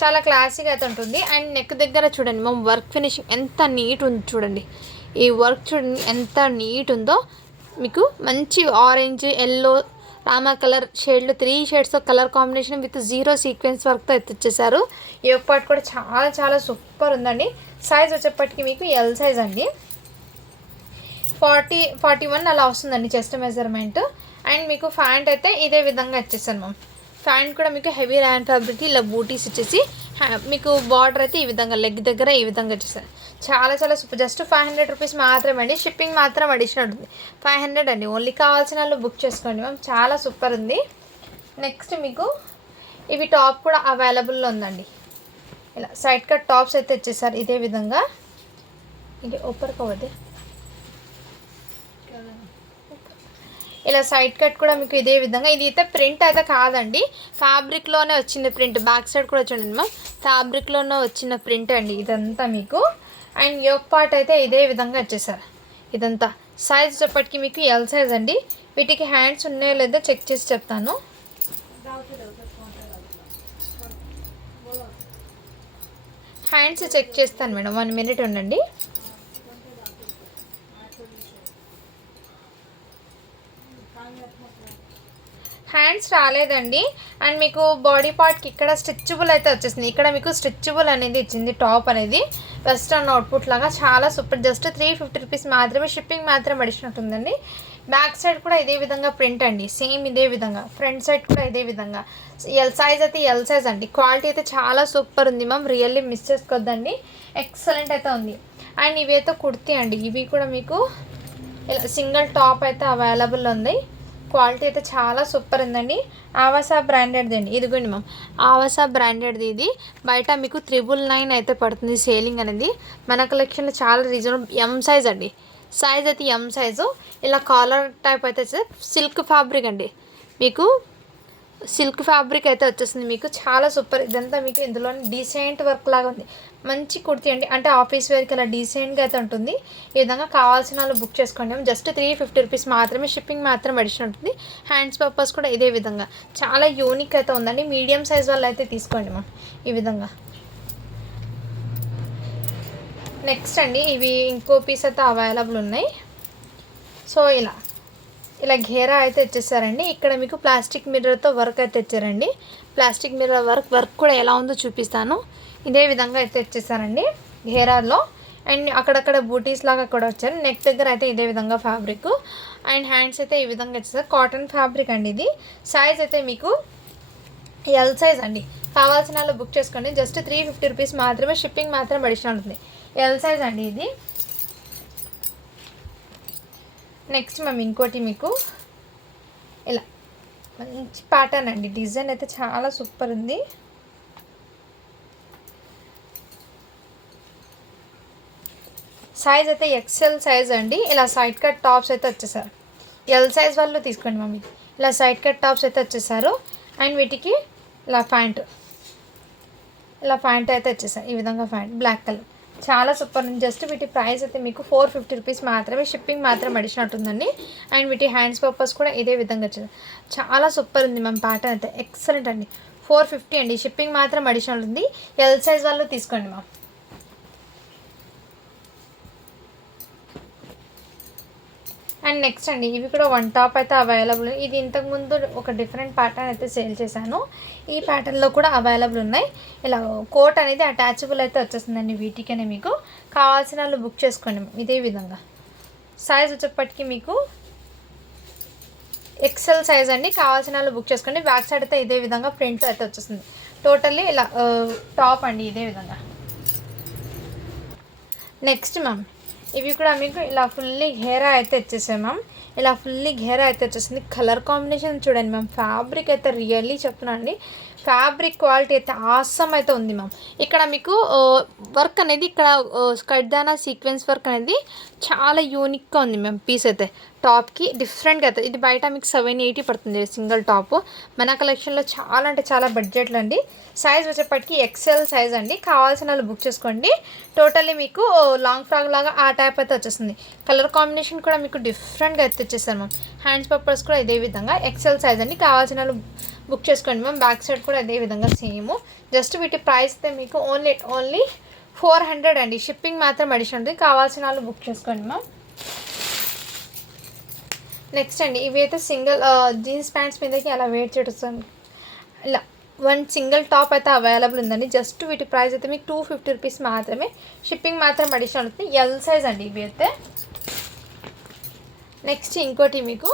చాలా క్లాసీగా అయితే ఉంటుంది. అండ్ నెక్ దగ్గర చూడండి మ్యామ్, వర్క్ ఫినిషింగ్ ఎంత నీట్ ఉంది చూడండి. ఈ వర్క్ చూడండి ఎంత నీట్ ఉందో. మీకు మంచి ఆరెంజ్, ఎల్లో, రామా కలర్ షేడ్లు 3 షేడ్స్తో కలర్ కాంబినేషన్ విత్ 0 సీక్వెన్స్ వర్క్తో ఎత్తిచ్చేసారు. ఈ యొక్క పార్ట్ కూడా చాలా చాలా సూపర్ ఉందండి. సైజ్ వచ్చేప్పటికి మీకు ఎల్ సైజ్ అండి. 41 అలా వస్తుందండి చెస్ట్ మెజర్మెంట్. అండ్ మీకు ప్యాంట్ అయితే ఇదే విధంగా ఇచ్చేసాను మ్యామ్. ప్యాంట్ కూడా మీకు హెవీ ర్యాన్ ఫ్యాబ్రిక్ ఇలా బూటీస్ ఇచ్చేసి మీకు బార్డర్ అయితే ఈ విధంగా లెగ్ దగ్గర ఈ విధంగా ఇచ్చేసాను. చాలా చాలా సూపర్. జస్ట్ 500 రూపీస్ మాత్రమే అండి. షిప్పింగ్ మాత్రం అడిషనల్ ఉంటుంది. 500 అండి. ఓన్లీ కావాల్సిన వాళ్ళు బుక్ చేసుకోండి మ్యామ్. చాలా సూపర్ ఉంది. నెక్స్ట్ మీకు ఇవి టాప్ కూడా అవైలబుల్లో ఉందండి. ఇలా సైడ్ కట్ టాప్స్ అయితే ఇచ్చేసారు ఇదే విధంగా. ఇది ఓపర్ కవదే ఇలా సైడ్ కట్ కూడా మీకు ఇదే విధంగా. ఇది అయితే ప్రింట్ అయితే కాదండి, ఫ్యాబ్రిక్లోనే వచ్చిన ప్రింట్. బ్యాక్ సైడ్ కూడా చూడండి మ్యామ్, ఫ్యాబ్రిక్లోనే వచ్చిన ప్రింట్ అండి ఇదంతా మీకు. అండ్ యోక్ పార్ట్ అయితే ఇదే విధంగా వచ్చేసారు. ఇదంతా సైజ్ చెప్పటికి మీకు ఎల్ సైజ్ అండి. వీటికి హ్యాండ్స్ ఉన్నాయో లేదో చెక్ చేసి చెప్తాను. హ్యాండ్స్ చెక్ చేస్తాను మేడం, 1 మినిట్ ఉండండి. హ్యాండ్స్ రాలేదండి. అండ్ మీకు బాడీ పార్ట్కి ఇక్కడ స్ట్రెచబుల్ అయితే వచ్చేసింది. ఇక్కడ మీకు స్ట్రెచబుల్ అనేది ఇచ్చింది టాప్ అనేది, వెస్ట్రన్ అవుట్పుట్ లాగా చాలా సూపర్. జస్ట్ 350 రూపీస్ మాత్రమే. షిప్పింగ్ మాత్రం అడిషనల్ ఉందండి. బ్యాక్ సైడ్ కూడా ఇదే విధంగా ప్రింట్ అండి, సేమ్ ఇదే విధంగా. ఫ్రంట్ సైడ్ కూడా ఇదే విధంగా. ఎల్ సైజ్ అయితే ఎల్ సైజ్ అండి. క్వాలిటీ అయితే చాలా సూపర్ ఉంది మ్యామ్, రియల్లీ మిస్ చేసుకోవద్దండి. ఎక్సలెంట్ అయితే ఉంది. అండ్ ఇవి అయితే కుర్తీ అండి. ఇవి కూడా మీకు ఇలా సింగిల్ టాప్ అయితే అవైలబుల్ ఉంది. క్వాలిటీ అయితే చాలా సూపర్ ఉందండి. ఆవాసా బ్రాండెడ్ది అండి. ఇదిగోండి మ్యామ్, ఆవాసా బ్రాండెడ్ది. ఇది బయట మీకు 999 అయితే పడుతుంది సేలింగ్ అనేది. మన కలెక్షన్లో చాలా రీజనబుల్. ఎం సైజ్ అండి. సైజ్ అయితే ఎం సైజు. ఇలా కాలర్ టైప్ అయితే సిల్క్ ఫ్యాబ్రిక్ అండి. మీకు సిల్క్ ఫ్యాబ్రిక్ అయితే వచ్చేసింది మీకు. చాలా సూపర్. ఇదంతా మీకు ఇందులో డీసెంట్ వర్క్ లాగా ఉంది. మంచి కుర్తీ అండి. అంటే ఆఫీస్ వేర్కి అలా డీసెంట్గా అయితే ఉంటుంది. ఈ విధంగా కావాల్సిన వాళ్ళు బుక్ చేసుకోండి. జస్ట్ 350 రూపీస్ మాత్రమే. షిప్పింగ్ మాత్రం అడిషనల్ ఉంటుంది. హ్యాండ్స్ పర్పస్ కూడా ఇదే విధంగా చాలా యూనిక్ అయితే ఉందండి. మీడియం సైజ్ వాళ్ళు అయితే తీసుకోండి మా ఈ విధంగా. నెక్స్ట్ అండి, ఇవి ఇంకో పీస్ అయితే అవైలబుల్ ఉన్నాయి. సో ఇలా ఘేరా అయితే ఇచ్చేసారండి. ఇక్కడ మీకు ప్లాస్టిక్ మిర్రర్తో వర్క్ అయితే ఇచ్చారండి. ప్లాస్టిక్ మిర్రర్ వర్క్ కూడా ఎలా ఉందో చూపిస్తాను. ఇదే విధంగా అయితే ఇచ్చేసారండి ఘేరాలో. అండ్ అక్కడక్కడ బూటీస్ లాగా కూడా వచ్చారు. నెక్ దగ్గర అయితే ఇదే విధంగా ఫ్యాబ్రిక్. అండ్ హ్యాండ్స్ అయితే ఈ విధంగా ఇచ్చేసారు. కాటన్ ఫ్యాబ్రిక్ అండి ఇది. సైజ్ అయితే మీకు ఎల్ సైజ్ అండి. కావాల్సిన వాళ్ళు బుక్ చేసుకోండి. జస్ట్ 350 రూపీస్ మాత్రమే. షిప్పింగ్ మాత్రం అడిషనల్ ఉంటుంది. ఎల్ సైజ్ అండి ఇది. నెక్స్ట్ మేము ఇంకోటి మీకు ఇలా మంచి ప్యాటర్న్ అండి. డిజైన్ అయితే చాలా సూపర్ ఉంది. సైజ్ అయితే ఎక్సెల్ సైజ్ అండి. ఇలా సైడ్ కట్ టాప్స్ అయితే వచ్చేసారు. ఎల్ సైజ్ వాళ్ళు తీసుకోండి మమ్మీ. ఇలా సైడ్ కట్ టాప్స్ అయితే వచ్చేసారు. అండ్ వీటికి ఇలా ప్యాంట్ అయితే వచ్చేసారు. ఈ విధంగా ప్యాంట్ బ్లాక్ కలర్ చాలా సూపర్ ఉంది. జస్ట్ వీటి ప్రైస్ అయితే మీకు 450 రూపీస్ మాత్రమే. షిప్పింగ్ మాత్రం అడిషనల్ ఉంటుందండి. అండ్ వీటి హ్యాండ్స్ పర్పస్ కూడా ఇదే విధంగా వచ్చేది. చాలా సూపర్ ఉంది మ్యామ్. ప్యాటర్న్ అయితే ఎక్సలెంట్ అండి. 450 అండి. షిప్పింగ్ మాత్రం అడిషనల్ ఉంది. ఎల్ సైజ్ వాళ్ళు తీసుకోండి మ్యామ్. అండ్ నెక్స్ట్ అండి, ఇవి కూడా 1 టాప్ అయితే అవైలబుల్. ఇది ఇంతకుముందు ఒక డిఫరెంట్ ప్యాటర్న్ అయితే సేల్ చేశాను. ఈ ప్యాటర్న్లో కూడా అవైలబుల్ ఉన్నాయి. ఇలా కోట్ అనేది అటాచబుల్ అయితే వచ్చేస్తుందండి. వీటికనే మీకు కావాల్సిన వాళ్ళు బుక్ చేసుకోండి. ఇదే విధంగా సైజ్ వచ్చేప్పటికి మీకు ఎక్సెల్ సైజ్ అండి. కావాల్సిన వాళ్ళు బుక్ చేసుకోండి. బ్యాక్ సైడ్ అయితే ఇదే విధంగా ప్రింట్ అయితే వచ్చేస్తుంది. టోటల్లీ ఇలా టాప్ అండి ఇదే విధంగా. నెక్స్ట్ మ్యామ్, ఇవి కూడా మీకు ఇలా ఫుల్లీ ఘేరా అయితే వచ్చేసాయి మ్యామ్. ఇలా ఫుల్లీ ఘేరా అయితే వచ్చేసింది. కలర్ కాంబినేషన్ చూడండి మ్యామ్. ఫ్యాబ్రిక్ అయితే రియల్లీ చెప్తున్నా అండి, ఫ్యాబ్రిక్ క్వాలిటీ అయితే ఆసమ్ అయితే ఉంది మ్యామ్. ఇక్కడ మీకు వర్క్ అనేది ఇక్కడ కడ్దానా సీక్వెన్స్ వర్క్ అనేది చాలా యూనిక్గా ఉంది మ్యామ్. పీస్ అయితే టాప్కి డిఫరెంట్గా అయితే ఇది బయట మీకు 780 పడుతుంది సింగిల్ టాప్. మన కలెక్షన్లో చాలా అంటే చాలా బడ్జెట్లో అండి. సైజ్ వచ్చేప్పటికి ఎక్సెల్ సైజ్ అండి. కావాల్సిన వాళ్ళు బుక్ చేసుకోండి. టోటల్లీ మీకు లాంగ్ ఫ్రాక్ లాగా ఆ టైప్ అయితే వచ్చేస్తుంది. కలర్ కాంబినేషన్ కూడా మీకు డిఫరెంట్గా అయితే వచ్చేసారు మ్యామ్. హ్యాండ్స్ పర్పస్ కూడా ఇదే విధంగా ఎక్సెల్ సైజ్ అండి. కావాల్సిన వాళ్ళు బుక్ చేసుకోండి మ్యామ్. బ్యాక్ సైడ్ కూడా అదే విధంగా సేమ్. జస్ట్ వీటి ప్రైస్ అయితే మీకు ఓన్లీ 400 అండి. షిప్పింగ్ మాత్రం అడిషన్ ఉంటుంది. కావాల్సిన వాళ్ళు బుక్ చేసుకోండి మ్యామ్. నెక్స్ట్ అండి ఇవి అయితే సింగిల్ జీన్స్ ప్యాంట్స్ మీదకి అలా వెయిట్ చేస్తాను. ఇలా వన్ సింగిల్ టాప్ అయితే అవైలబుల్ ఉందండి. జస్ట్ వీటి ప్రైస్ అయితే మీకు 250 రూపీస్ మాత్రమే. షిప్పింగ్ మాత్రం అడిషన్ అవుతుంది. ఎల్ సైజ్ అండి ఇవి అయితే. నెక్స్ట్ ఇంకోటి మీకు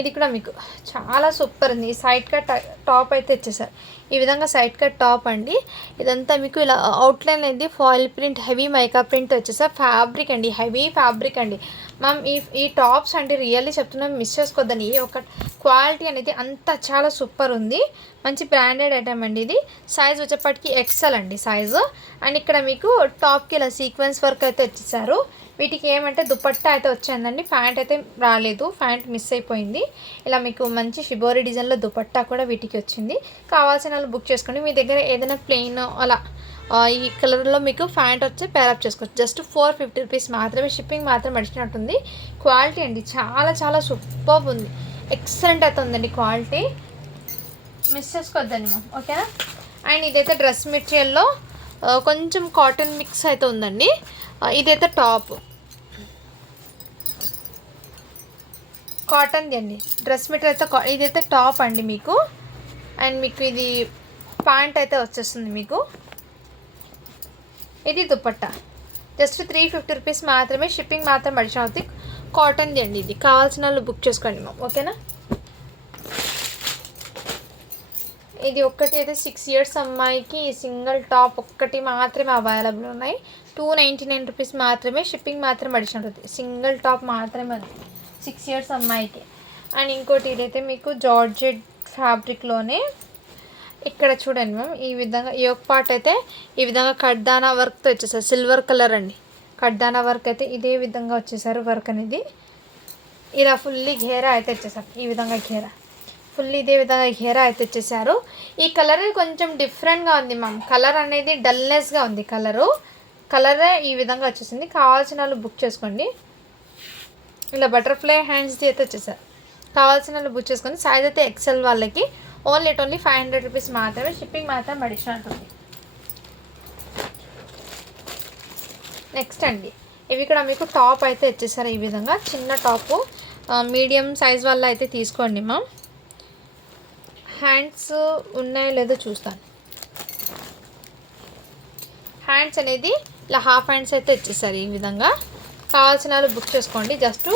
ఇది కూడా మీకు చాలా సూపర్ ఉంది. సైడ్ కట్ టాప్ అయితే ఇచ్చేసారు. ఈ విధంగా సైడ్ కట్ టాప్ అండి. ఇదంతా మీకు ఇలా అవుట్లైన్ అనేది foil print heavy mica print వచ్చేసారు. ఫ్యాబ్రిక్ అండి, హెవీ ఫ్యాబ్రిక్ అండి మ్యామ్. ఈ టాప్స్ అంటే రియల్లీ చెప్తున్నాం, మిస్ చేసుకోవద్దని. ఒక క్వాలిటీ అనేది అంతా చాలా సూపర్ ఉంది. మంచి బ్రాండెడ్ ఐటమ్ అండి ఇది. సైజ్ వచ్చేప్పటికి ఎక్సెల్ అండి సైజు. అండ్ ఇక్కడ మీకు టాప్కి ఇలా సీక్వెన్స్ వర్క్ అయితే వచ్చేసారు. వీటికి ఏమంటే దుపట్టా అయితే వచ్చిందండి. ప్యాంట్ అయితే రాలేదు, ప్యాంట్ మిస్ అయిపోయింది. ఇలా మీకు మంచి షిబోరి డిజైన్లో దుపట్టా కూడా వీటికి వచ్చింది. కావాల్సిన వాళ్ళు బుక్ చేసుకోండి. మీ దగ్గర ఏదైనా ప్లెయిన్ అలా ఈ కలర్లో మీకు ప్యాంట్ వచ్చి పేరప్ చేసుకోవచ్చు. జస్ట్ 450 రూపీస్ మాత్రమే. షిప్పింగ్ మాత్రం అడిచినట్టుంది. క్వాలిటీ అండి చాలా చాలా సూపర్ ఉంది. ఎక్సలెంట్ అయితే ఉందండి క్వాలిటీ. మిస్ చేసుకోవద్దండి మ్యామ్, ఓకేనా. అండ్ ఇదైతే డ్రెస్ మెటీరియల్లో కొంచెం కాటన్ మిక్స్ అయితే ఉందండి. ఇదైతే టాప్ కాటన్ది అండి. డ్రెస్ మెటీరియల్ అయితే ఇదైతే టాప్ అండి మీకు. అండ్ మీకు ఇది ప్యాంట్ అయితే వచ్చేస్తుంది మీకు. ఇది దుపట్టా. జస్ట్ 350 రూపీస్ మాత్రమే. షిప్పింగ్ మాత్రం అడిషన్ అవుతుంది. కాటన్ది అండి ఇది. కావాల్సిన వాళ్ళు బుక్ చేసుకోండి మ్యామ్, ఓకేనా. ఇది ఒక్కటి అయితే 6 ఇయర్స్ అమ్మాయికి సింగిల్ టాప్ ఒక్కటి మాత్రమే అవైలబుల్ ఉన్నాయి. 299 రూపీస్ మాత్రమే. షిప్పింగ్ మాత్రం అడిషన్ అవుతుంది. సింగిల్ టాప్ మాత్రమే అది 6 ఇయర్స్ అమ్మాయికి. అండ్ ఇంకోటి ఇదైతే మీకు జార్జెట్ ఫ్యాబ్రిక్లోనే ఇక్కడ చూడండి మ్యామ్. ఈ విధంగా ఈ ఒక పార్ట్ అయితే ఈ విధంగా కడ్దానా వర్క్తో వచ్చేసారు. సిల్వర్ కలర్ అండి. కడ్దానా వర్క్ అయితే ఇదే విధంగా వచ్చేసారు. వర్క్ అనేది ఇలా ఫుల్లీ ఘేరా అయితే వచ్చేసారు. ఈ విధంగా ఘేరా ఫుల్ ఇదే విధంగా ఘేరా అయితే వచ్చేసారు. ఈ కలర్ కొంచెం డిఫరెంట్గా ఉంది మ్యామ్. కలర్ అనేది డల్నెస్గా ఉంది. కలరే ఈ విధంగా వచ్చేసింది. కావాల్సిన వాళ్ళు బుక్ చేసుకోండి. ఇలా బటర్ఫ్లై హ్యాండ్స్ది అయితే వచ్చేసారు. కావాల్సిన వాళ్ళు బుక్ చేసుకోండి. సైజ్ అయితే ఎక్సెల్ వాళ్ళకి ఓన్లీ 500 రూపీస్ మాత్రమే. షిప్పింగ్ మాత్రం అడిషనల్ ఉంది. నెక్స్ట్ అండి ఇవి కూడా మీకు టాప్ అయితే వచ్చేసారు. ఈ విధంగా చిన్న టాపు మీడియం సైజ్ వల్ల అయితే తీసుకోండి మ్యామ్. హ్యాండ్స్ ఉన్నాయో లేదో చూస్తాను. హ్యాండ్స్ అనేది ఇలా హాఫ్ హ్యాండ్స్ అయితే వచ్చేసారు. ఈ విధంగా కావాల్సిన వాళ్ళు బుక్ చేసుకోండి. జస్ట్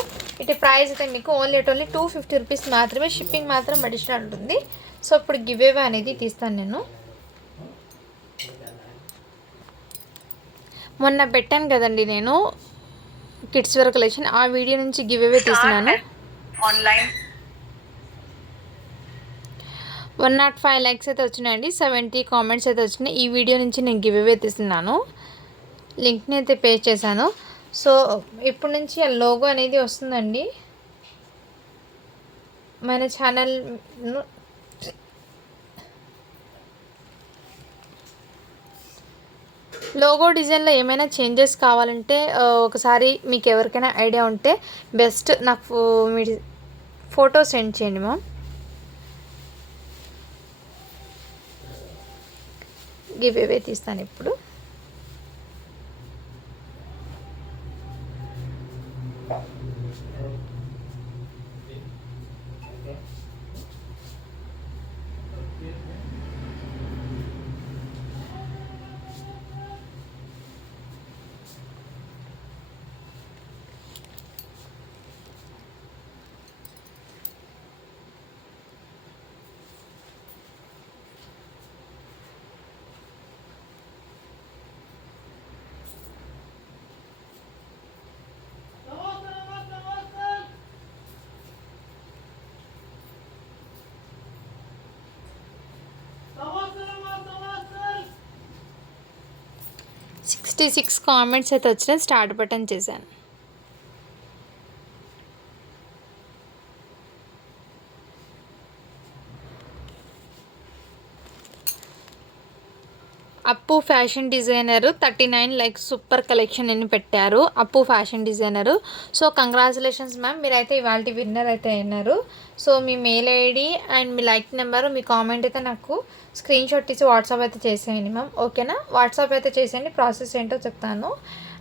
ఇటు ప్రైస్ అయితే మీకు ఓన్లీ 250 రూపీస్ మాత్రమే. షిప్పింగ్ మాత్రం అడిషనల్ ఉంటుంది. సో ఇప్పుడు గివ్ అవే అనేది తీస్తాను నేను. మొన్న పెట్టాను కదండి నేను కిడ్స్ వేర్ కలెక్షన్, ఆ వీడియో నుంచి గివ్ అవే తీస్తున్నాను. ఆన్లైన్ 105 లైక్స్ అయితే వచ్చినాయండి. 70 కామెంట్స్ అయితే వచ్చినాయి. ఈ వీడియో నుంచి నేను గివ్ అవే తీస్తున్నాను. లింక్ని అయితే పే చేశాను. సో ఇప్పటి నుంచి ఆ లోగో అనేది వస్తుందండి. మన ఛానల్ లోగో డిజైన్లో ఏమైనా చేంజెస్ కావాలంటే ఒకసారి మీకు ఎవరికైనా ఐడియా ఉంటే బెస్ట్ నాకు మీ ఫోటో సెండ్ చేయండి మ్యామ్. గివ్ అవే తీస్తాను ఇప్పుడు. 56 కామెంట్స్ అయితే వచ్చినాయి. స్టార్ట్ బటన్ చేశాను. అప్పు fashion designer 39 likes, super collection అని పెట్టారు అప్పు fashion designer. So congratulations ma'am, మీరైతే ఇవాళ విన్నర్ అయితే అయినారు. So me mail ID and me like number, me comment అయితే నాకు స్క్రీన్ షాట్ తీసి వాట్సాప్ అయితే చేసేయండి మ్యామ్. ఓకేనా, వాట్సాప్ అయితే చేసేయండి, ప్రాసెస్ ఏంటో చెప్తాను.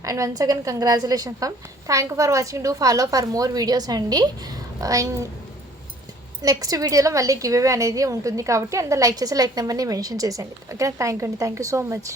And once again congratulations ma'am. Thank you for watching. Do follow for more videos అండి. అండ్ నెక్స్ట్ వీడియోలో మళ్ళీ గివ్ అవే అనేది ఉంటుంది కాబట్టి అందరూ లైక్ చేసి లైక్ నెంబర్ని మెన్షన్ చేసేయండి. ఓకే, థ్యాంక్ యూ అండి. Thank you so much.